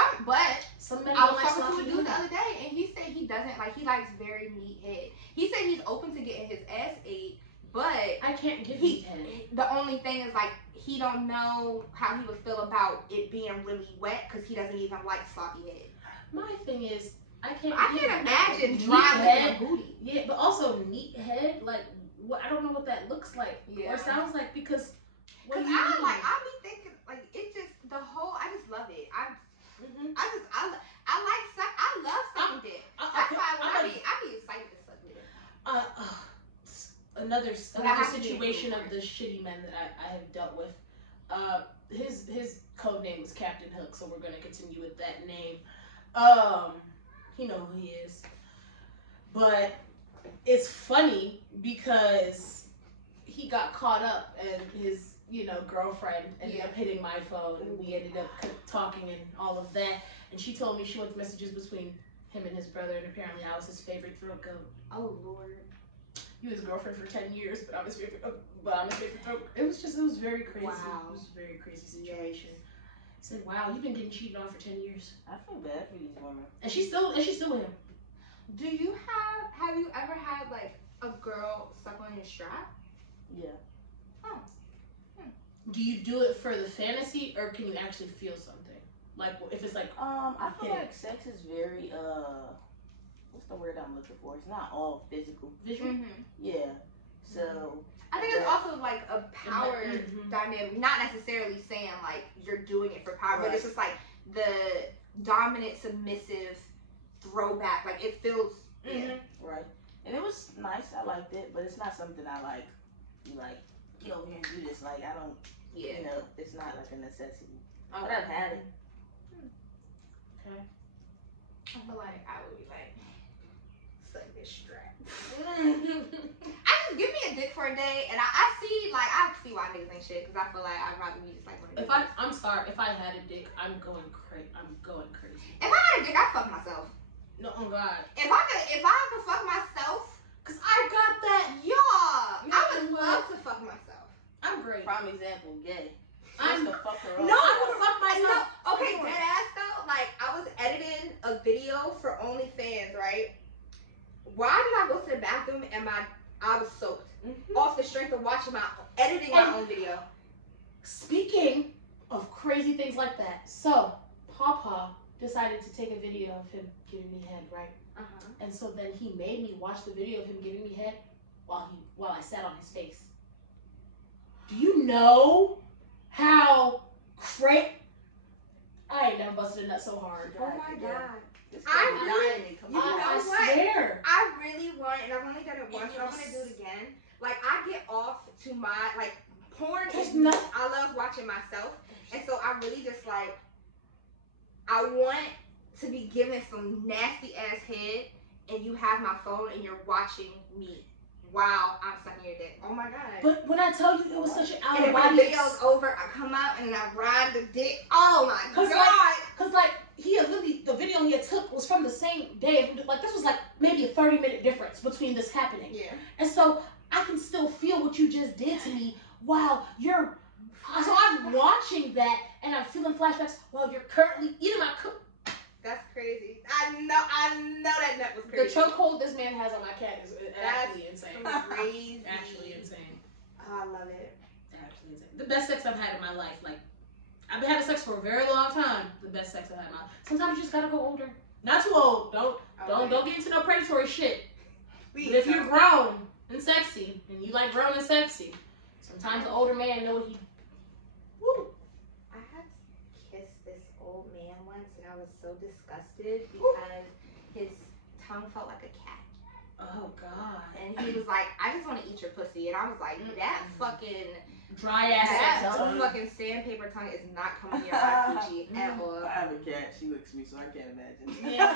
some men I was talking to a dude the other day, and he said he doesn't, like, he likes very neat head. He said he's open to getting his ass ate, but I can't give you head. The only thing is, like, he don't know how he would feel about it being really wet because he doesn't even like sloppy head. My thing is, I can't imagine dry licking a booty. Yeah, but also neat head, like I don't know what that looks like or sounds like because I be thinking like it just I just love it. I like suck. I love sucking dick. That's why when I be excited to suck dick. Another situation of the shitty men that I have dealt with. His code name was Captain Hook, so we're gonna continue with that name. You know who he is. But it's funny because he got caught up and his, girlfriend ended up hitting my phone and we ended up talking and all of that. And she told me she wants messages between him and his brother, and apparently I was his favorite throat goat. Oh Lord. He was girlfriend for 10 years, but I'm his favorite throat. It was very crazy. Wow. It was a very crazy situation. He said, wow, you've been getting cheated on for 10 years. I feel bad for these women. And she's still with him. Do you have you ever had like a girl suck on your strap? Yeah. Oh. Do you do it for the fantasy or can you actually feel something? Like if it's like I feel like sex is very what's the word I'm looking for? It's not all physical. Visual? Yeah. So I think it's also like a power dynamic. Not necessarily saying like you're doing it for power, but it's just like the dominant, submissive throwback. Like it feels right. And it was nice. I liked it, but it's not something I like. Get over here and do this. Like I don't. It's not like a necessity. Okay. But I've had it. Okay. I feel like I would be like, suck this strap. I just give me a dick for a day, and I see why niggas ain't shit, because I feel like I'd rather be just like one of these. I'm sorry, if I had a dick, I'm going crazy. If I had a dick, I'd fuck myself. No, oh God. If I could fuck myself, Cause I got that. yeah, I would love to fuck myself. I'm great. Prime example, gay. I'm the fuck her up. No, I would fuck myself. No, okay, dead ass though. Like, I was editing a video for OnlyFans, right? Why did I go to the bathroom and I was soaked off the strength of editing my own video? Speaking of crazy things like that, so Papa decided to take a video of him giving me head, right? And so then he made me watch the video of him giving me head while I sat on his face. Do you know how I ain't never busted a nut so hard. Oh my God. I swear. I really want, and I've only done it once, but I'm gonna do it again. Like, I get off to my, like, porn is not, I love watching myself, and so I really just, like, I want to be given some nasty ass head, and you have my phone, and you're watching me while I'm sucking your dick. Oh my God. But when I tell you, it was such an out and of when body. the video's over, I come out, and then I ride the dick. Oh my God. Cause like, he had literally, the video he had took was from the same day. Like, this was like maybe a 30-minute difference between this happening. Yeah. And so I can still feel what you just did to me while you're, so I'm watching that and I'm feeling flashbacks while you're currently eating my That's crazy. I know that nut was crazy. The chokehold this man has on my cat is actually insane. Crazy. Actually insane. Oh, I love it. Actually insane. The best sex I've had in my life, like, I've been having sex for a very long time. The best sex I've had in my life. Sometimes you just gotta go older. Not too old. Don't get into no predatory shit. But if you're grown and sexy, and you like grown and sexy, sometimes the older man know what he. Woo. I had kissed this old man once, and I was so disgusted because his tongue felt like a cat. Oh God. And he was like, "I just want to eat your pussy," and I was like, "That fucking dry ass that tongue. fucking sandpaper tongue is not coming near my coochie at all." I have a cat. She licks me, so I can't imagine. Yeah.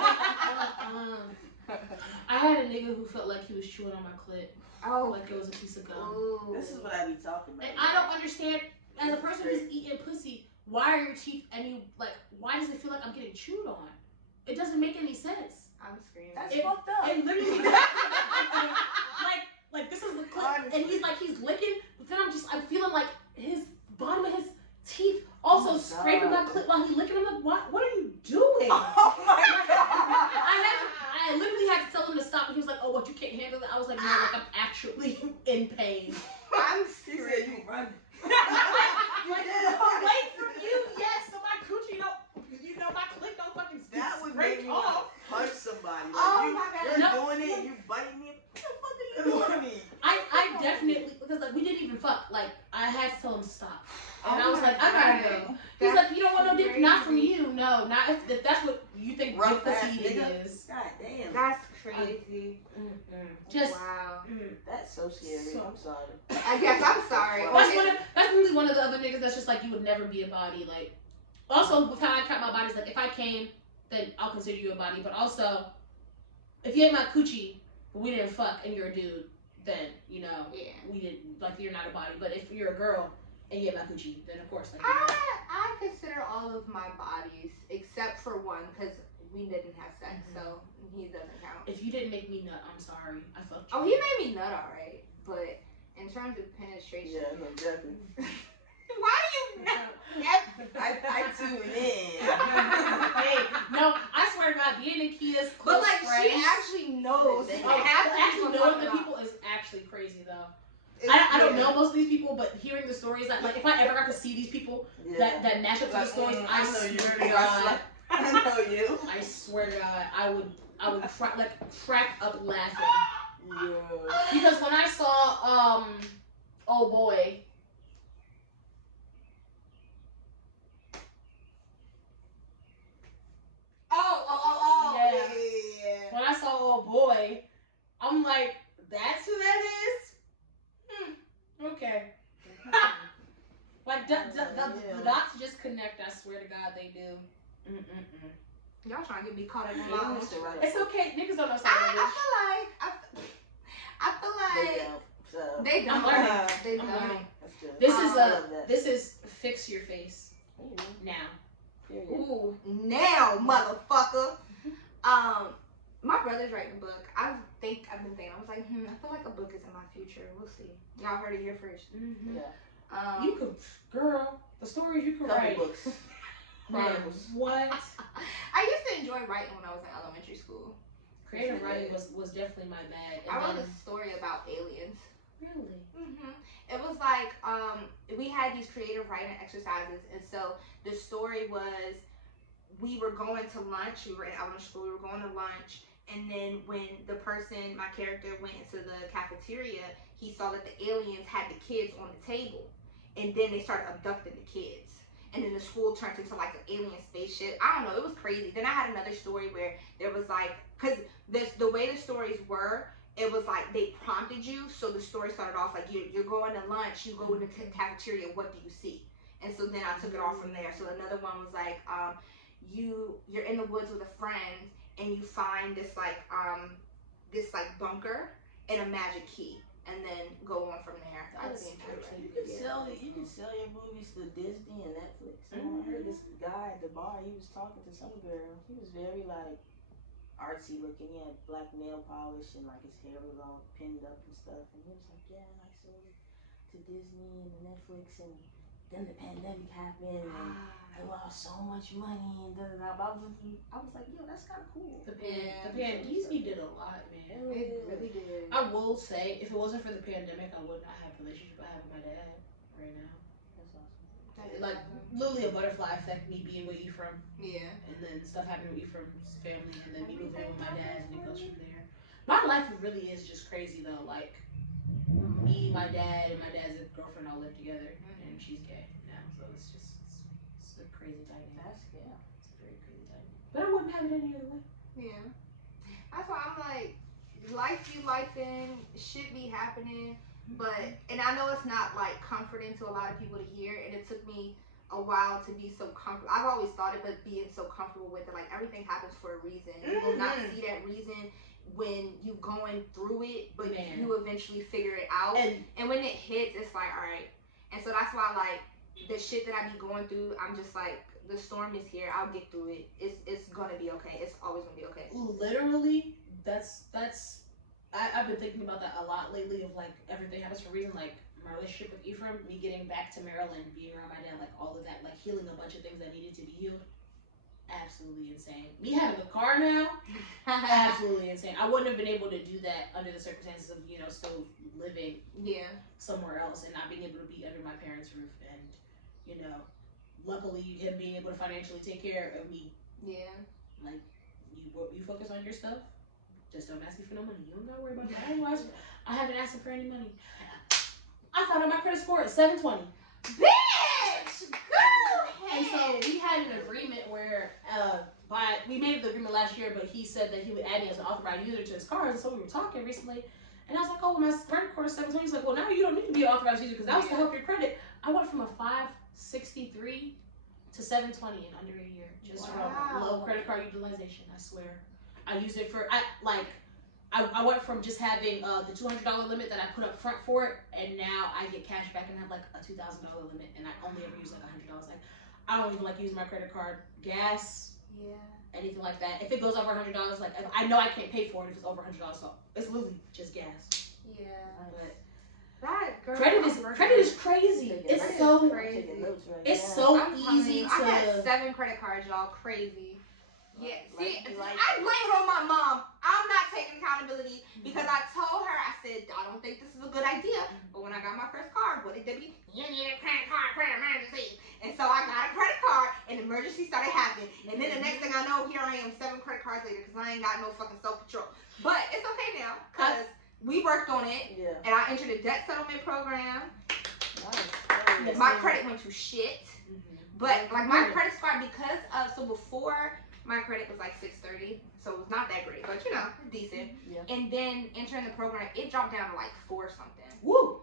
I had a nigga who felt like he was chewing on my clit. Oh, Like it was a piece of gum. ooh. This is what I be talking about. And I don't understand, as a person who's eating pussy, why are your teeth why does it feel like I'm getting chewed on? It doesn't make any sense. I'm screaming. That's fucked up. It literally like this is the clip, and he's licking, but then I'm feeling like his bottom of his teeth also scraping my clit while he's licking. I'm like, what are you doing? Oh my God. I literally had to tell him to stop, and he was like, "Oh, what, you can't handle it?" I was like, "No, like I'm actually in pain." I'm He said you running. You did it. Away from you, yes. So my coochie, my clit don't fucking That would scrape make me off. punch somebody. Like, Oh my God. You're No. doing it, you biting me. What the fuck are you doing to me? I definitely, because like we didn't even fuck. Like I had to tell him to stop, and I was Oh like, my I gotta God. go. He's like, "You don't want no dick, not from crazy. you, no, not if that's what you think Rough good ass pussy eating nigga. is." God damn. That's crazy. Just Wow. That's so scary. So- I'm sorry. I guess I'm sorry. that's really one of the other niggas that's just like, you would never be a body. Like, also with how I count my bodies, like if I came, then I'll consider you a body. But also, if you ate my coochie, but we didn't fuck, and you're a dude, then Yeah. we didn't, like, you're not a body. But if you're a girl and you ate my coochie, then of course, like. I consider all of my bodies except for one, because we didn't have sex, so he doesn't count. If you didn't make me nut, I'm sorry. I fucked you. Oh, he made me nut alright, but in terms of penetration, Yeah, no, definitely. why do you know? I tune in. Hey, no, I swear to God, being in Kia's close But like, friends, she actually knows. They It know. has to be actually what knowing I'm the talking people is actually crazy though. about. I don't know most of these people, but hearing the stories, like if I ever got to see these people Yeah. that match up to the stories, I know you. swear to God, I know you. I swear to God, I would crack up laughing. Yeah. Because when I saw oh boy. Oh, Yeah. yeah. When I saw oh boy, I'm like, that's who that is? Okay. Like the dots just connect, I swear to God they do. Y'all trying to get me caught up in my Yeah, own Mr. shit. Right. It's okay, niggas don't know sign I language. feel like So They don't. I'm learning. They I'm don't. learning. that's good. This I is love that. this is fix your face now. Period. Ooh, now, motherfucker. My brother's writing a book. I've been thinking. I was like, I feel like a book is in my future. We'll see. Y'all heard it here first. Mm-hmm. Yeah. You could, girl, the stories you could Couple write. books. Man, Chronicles. what? I used to enjoy writing when I was in elementary school. Creative writing was definitely my bag. I wrote And a story about aliens. really? It was like we had these creative writing exercises, and so the story was we were going to lunch. We were in elementary school. We were going to lunch, and then when the person, my character, went into the cafeteria, he saw that the aliens had the kids on the table, and then they started abducting the kids. And then the school turned into like an alien spaceship. I don't know. It was crazy. Then I had another story where there was like, because the way the stories were, it was like they prompted you. So the story started off like you're going to lunch. You go in the cafeteria. What do you see? And so then I took it off from there. So another one was like, you're in the woods with a friend and you find this like bunker and a magic key. And then go on from there. You can sell your movies to Disney and Netflix. I heard this guy at the bar. He was talking to some girl. He was very like artsy looking. He had black nail polish and like his hair was all pinned up and stuff. And he was like, "Yeah, and I sold it to Disney and Netflix, and then the pandemic happened, and I lost so much money." And I was like, "Yo, that's kind of cool." The Disney did a lot, man. It really did. I will say, if it wasn't for the pandemic, I would not have the relationship I have with my dad right now. That's awesome. Like, literally a butterfly effect, me being with Ephraim. Yeah. And then stuff happening with Ephraim's family, and then me moving in with my dad, and it goes from there. My life really is just crazy, though. Like, me, my dad, and my dad's girlfriend all live together, and she's gay now, so it's a crazy dynamic. It's a very crazy dynamic. But I wouldn't have it any other way. Yeah. That's why I'm like, life be lifing, shit be happening, and I know it's not like comforting to a lot of people to hear, and it took me a while to be so comfortable. I've always thought it, but being so comfortable with it, like everything happens for a reason. You will not see that reason when you going through it, but you eventually figure it out. And when it hits, it's like, all right. And so that's why, like, the shit that I be going through, I'm just like, the storm is here. I'll get through it. It's gonna be okay. It's always gonna be okay. Literally, I've been thinking about that a lot lately. Of like everything happens for a reason. Like my relationship with Ephraim, me getting back to Maryland, being around my dad, like all of that, like healing a bunch of things that needed to be healed. Absolutely insane. Me having a car now, absolutely insane. I wouldn't have been able to do that under the circumstances of still living somewhere else and not being able to be under my parents' roof, and luckily him being able to financially take care of me. Yeah. Like you focus on your stuff. Just don't ask me for no money. You don't gotta worry about that. I haven't asked him for any money. I found out my credit score is 720. Bitch! Go And so ahead! we had an agreement where we made the agreement last year, but he said that he would add me as an authorized user to his cars, and so we were talking recently, and I was like, "Oh, my credit score is 720." He's like, "Well, now you don't need to be an authorized user because that was to help your credit." I went from a 563 to 720 in under a year, just from low credit card utilization. I swear, I used it for I went from just having the $200 limit that I put up front for it, and now I get cash back and have like a $2,000 limit, and I only ever use like $100. Like I don't even like using my credit card, gas, anything like that. If it goes over $100, like I know I can't pay for it if it's over $100, so it's literally just gas. Yeah. But that girl, credit is crazy. It's so crazy. It's so easy to. I got 7 credit cards, y'all. Crazy. Yeah. See, like I blame it on my mom. I'm not taking accountability because I told her, I said, I don't think this is a good idea. But when I got my first card, what did they be? You need a credit card for emergency. And so I got a credit card, and emergency started happening. And then the next thing I know, here I am, 7 credit cards later because I ain't got no fucking self-control. But it's okay now because we worked on it, and I entered a debt settlement program. Nice. My credit went to shit. But like my credit score, because of, so before my credit was like 630, so it was not that great, but decent. And then entering the program, it dropped down to like 4 something. Woo!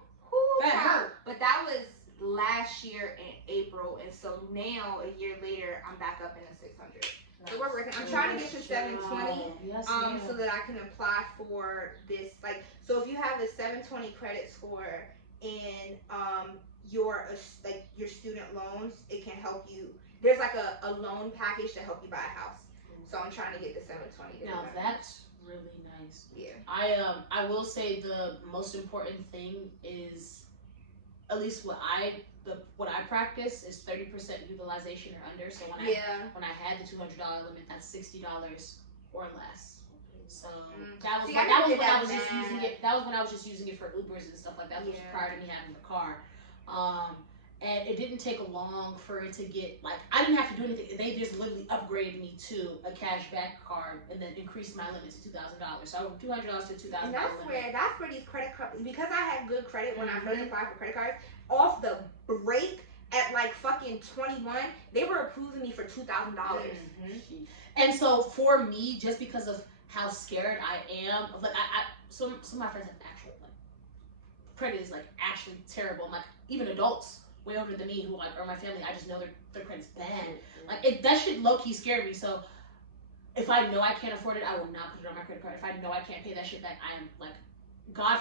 That hurt. But that was last year in April, and so now a year later, I'm back up in the 600. So we're working. I'm trying to get to 720, Yes, so that I can apply for this. Like, so if you have a 720 credit score and your student loans, it can help you. There's like a loan package to help you buy a house. So I'm trying to get the 720. Now that's really nice. Yeah. I will say the most important thing is, at least what I practice is 30% utilization or under. So when I had the $200 limit, that's $60 or less. So that was when I was just using it. That was when I was just using it for Ubers and stuff like that. Which was prior to me having the car. And it didn't take long for it to get, like, I didn't have to do anything. They just literally upgraded me to a cashback card and then increased my limit to $2,000. So $200 to $2,000. And that's where these credit cards, because I had good credit when I first applied for credit cards, off the break at like fucking 21, they were approving me for $2,000. And so for me, just because of how scared I am of, like, some of my friends have actual, like, credit is like actually terrible. Like, even adults way older than me who like are my family, I just know their credit's bad. Like, that shit low key scared me. So if I know I can't afford it, I will not put it on my credit card. If I know I can't pay that shit back, I am like, God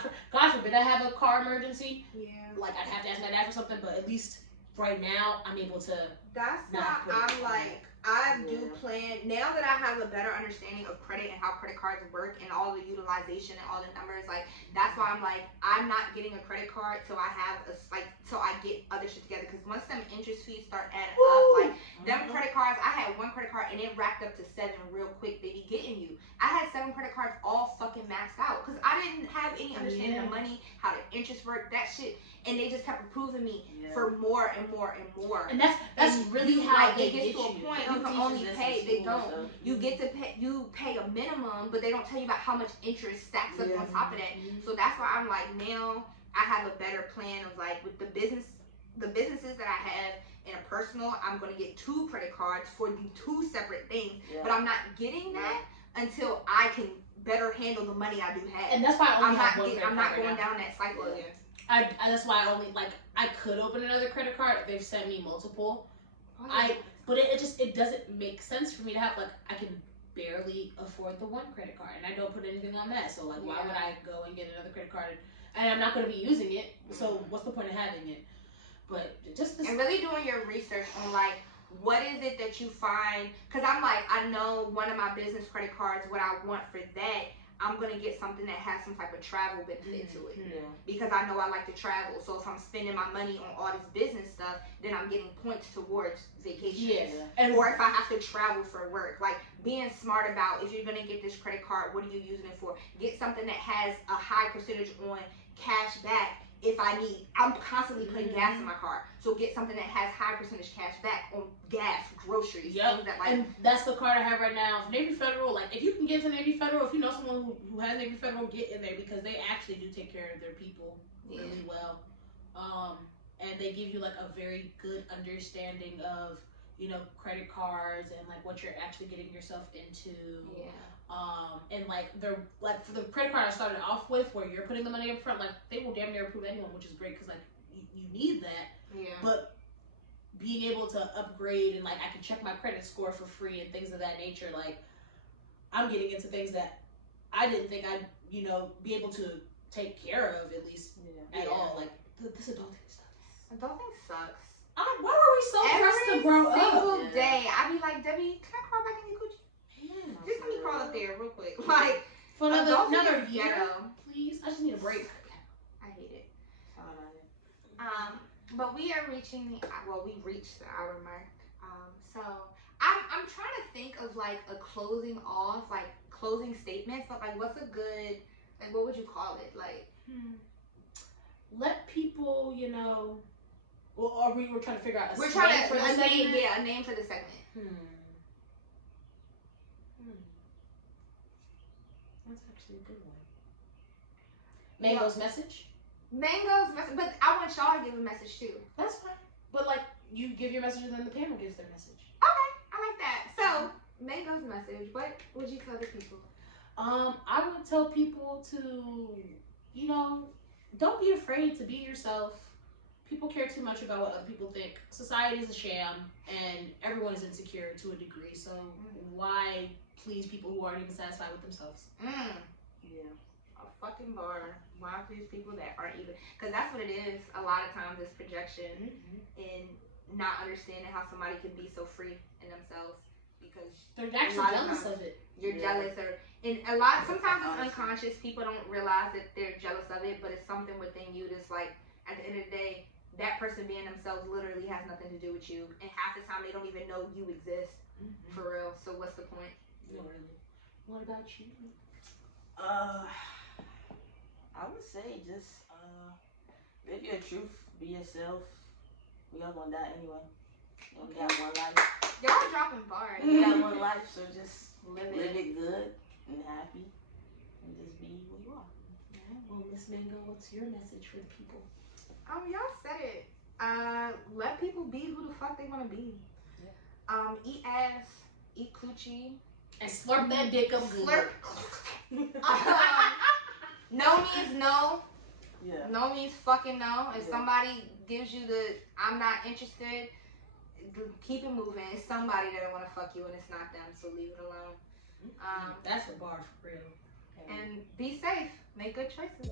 forbid I have a car emergency. Yeah. Like, I'd have to ask my dad for something, but at least right now I'm able to. That's why I'm like, I do plan, now that I have a better understanding of credit and how credit cards work and all the utilization and all the numbers, like, that's why I'm like, I'm not getting a credit card till I have till I get other shit together. Because once them interest fees start adding up, like, them credit cards, I had one credit card and it racked up to 7 real quick. They be getting you. I had 7 credit cards all fucking maxed out because I didn't have any understanding of money, how the interest worked, that shit. And they just kept approving me for more and more and more. And that's really how it gets to a point you can only pay. They don't. You get to pay. You pay a minimum, but they don't tell you about how much interest stacks up on top of that. So that's why I'm like, now I have a better plan of, like, with the businesses that I have in a personal, I'm gonna get 2 credit cards for the 2 separate things. But I'm not getting that until I can better handle the money I do have. And that's why I only have one credit card. I'm not going down that cycle again. That's why I only, like, I could open another credit card. They've sent me multiple. But it doesn't make sense for me to have, like, I can barely afford the one credit card and I don't put anything on that. So, like, why would I go and get another credit card? And I'm not going to be using it. So what's the point of having it? But just this. And really doing your research on, like, what is it that you find? Because I'm like, I know one of my business credit cards, what I want for that, I'm going to get something that has some type of travel benefit to it. Because I know I like to travel. So if I'm spending my money on all this business stuff, then I'm getting points towards vacations. Or if I have to travel for work. Like, being smart about, if you're going to get this credit card, what are you using it for? Get something that has a high percentage on cash back. If I need, I'm constantly putting gas in my car. So get something that has high percentage cash back on gas, groceries, things that, like. And that's the card I have right now. Navy Federal, like, if you can get to Navy Federal, if you know someone who has Navy Federal, get in there because they actually do take care of their people really well. And they give you, like, a very good understanding of, you know, credit cards and, like, what you're actually getting yourself into. And, like, they're, like, for the credit card I started off with, where you're putting the money up front, like, they will damn near approve anyone, which is great because, like, you need that. But being able to upgrade and, like, I can check my credit score for free and things of that nature, like, I'm getting into things that I didn't think I'd, you know, be able to take care of, at least, at all. Like, this adulting stuff. Adulting sucks. Why were we so pressed to grow up? Every single day, I be like, Debbie, can I crawl back in your coochie? Just let me crawl up there real quick. Like, for another year, please. I just need a break. I hate it. But we are reaching we reached the hour mark. So I'm trying to think of, like, a closing off, like, closing statements, but, like, what's a good, like, what would you call it? Like, let people, you know, or we were trying to figure out a name for the segment. A name for the segment. That's actually a good one. Mango's message? Mango's message, but I want y'all to give a message too. That's fine. But, like, you give your message and then the panel gives their message. Okay, I like that. So, Mango's message, what would you tell the people? I would tell people to, you know, don't be afraid to be yourself. People care too much about what other people think. Society is a sham, and everyone is insecure to a degree. So why please people who aren't even satisfied with themselves? Yeah. A fucking bar. Why please people that aren't even? Because that's what it is. A lot of times it's projection and not understanding how somebody can be so free in themselves because they're actually jealous of it. You're jealous, and sometimes it's unconscious. People don't realize that they're jealous of it, but it's something within you that's like, at the end of the day, that person being themselves literally has nothing to do with you, and half the time they don't even know you exist for real. So what's the point? Literally. What about you? I would say just live your truth, be yourself. We all gonna die anyway. You only got one life. Y'all dropping bars. You got one life, so just live it good and happy, and just be who you are. Yeah. Well, Miss Mango, what's your message for the people? Y'all said it. Let people be who the fuck they want to be. Yeah. Eat ass, eat coochie, and slurp that dick up good. Slurp. No means no. Yeah. No means fucking no. If somebody gives you the I'm not interested, keep it moving. It's somebody that don't want to fuck you and it's not them, so leave it alone. That's the bar for real. And be safe. Make good choices.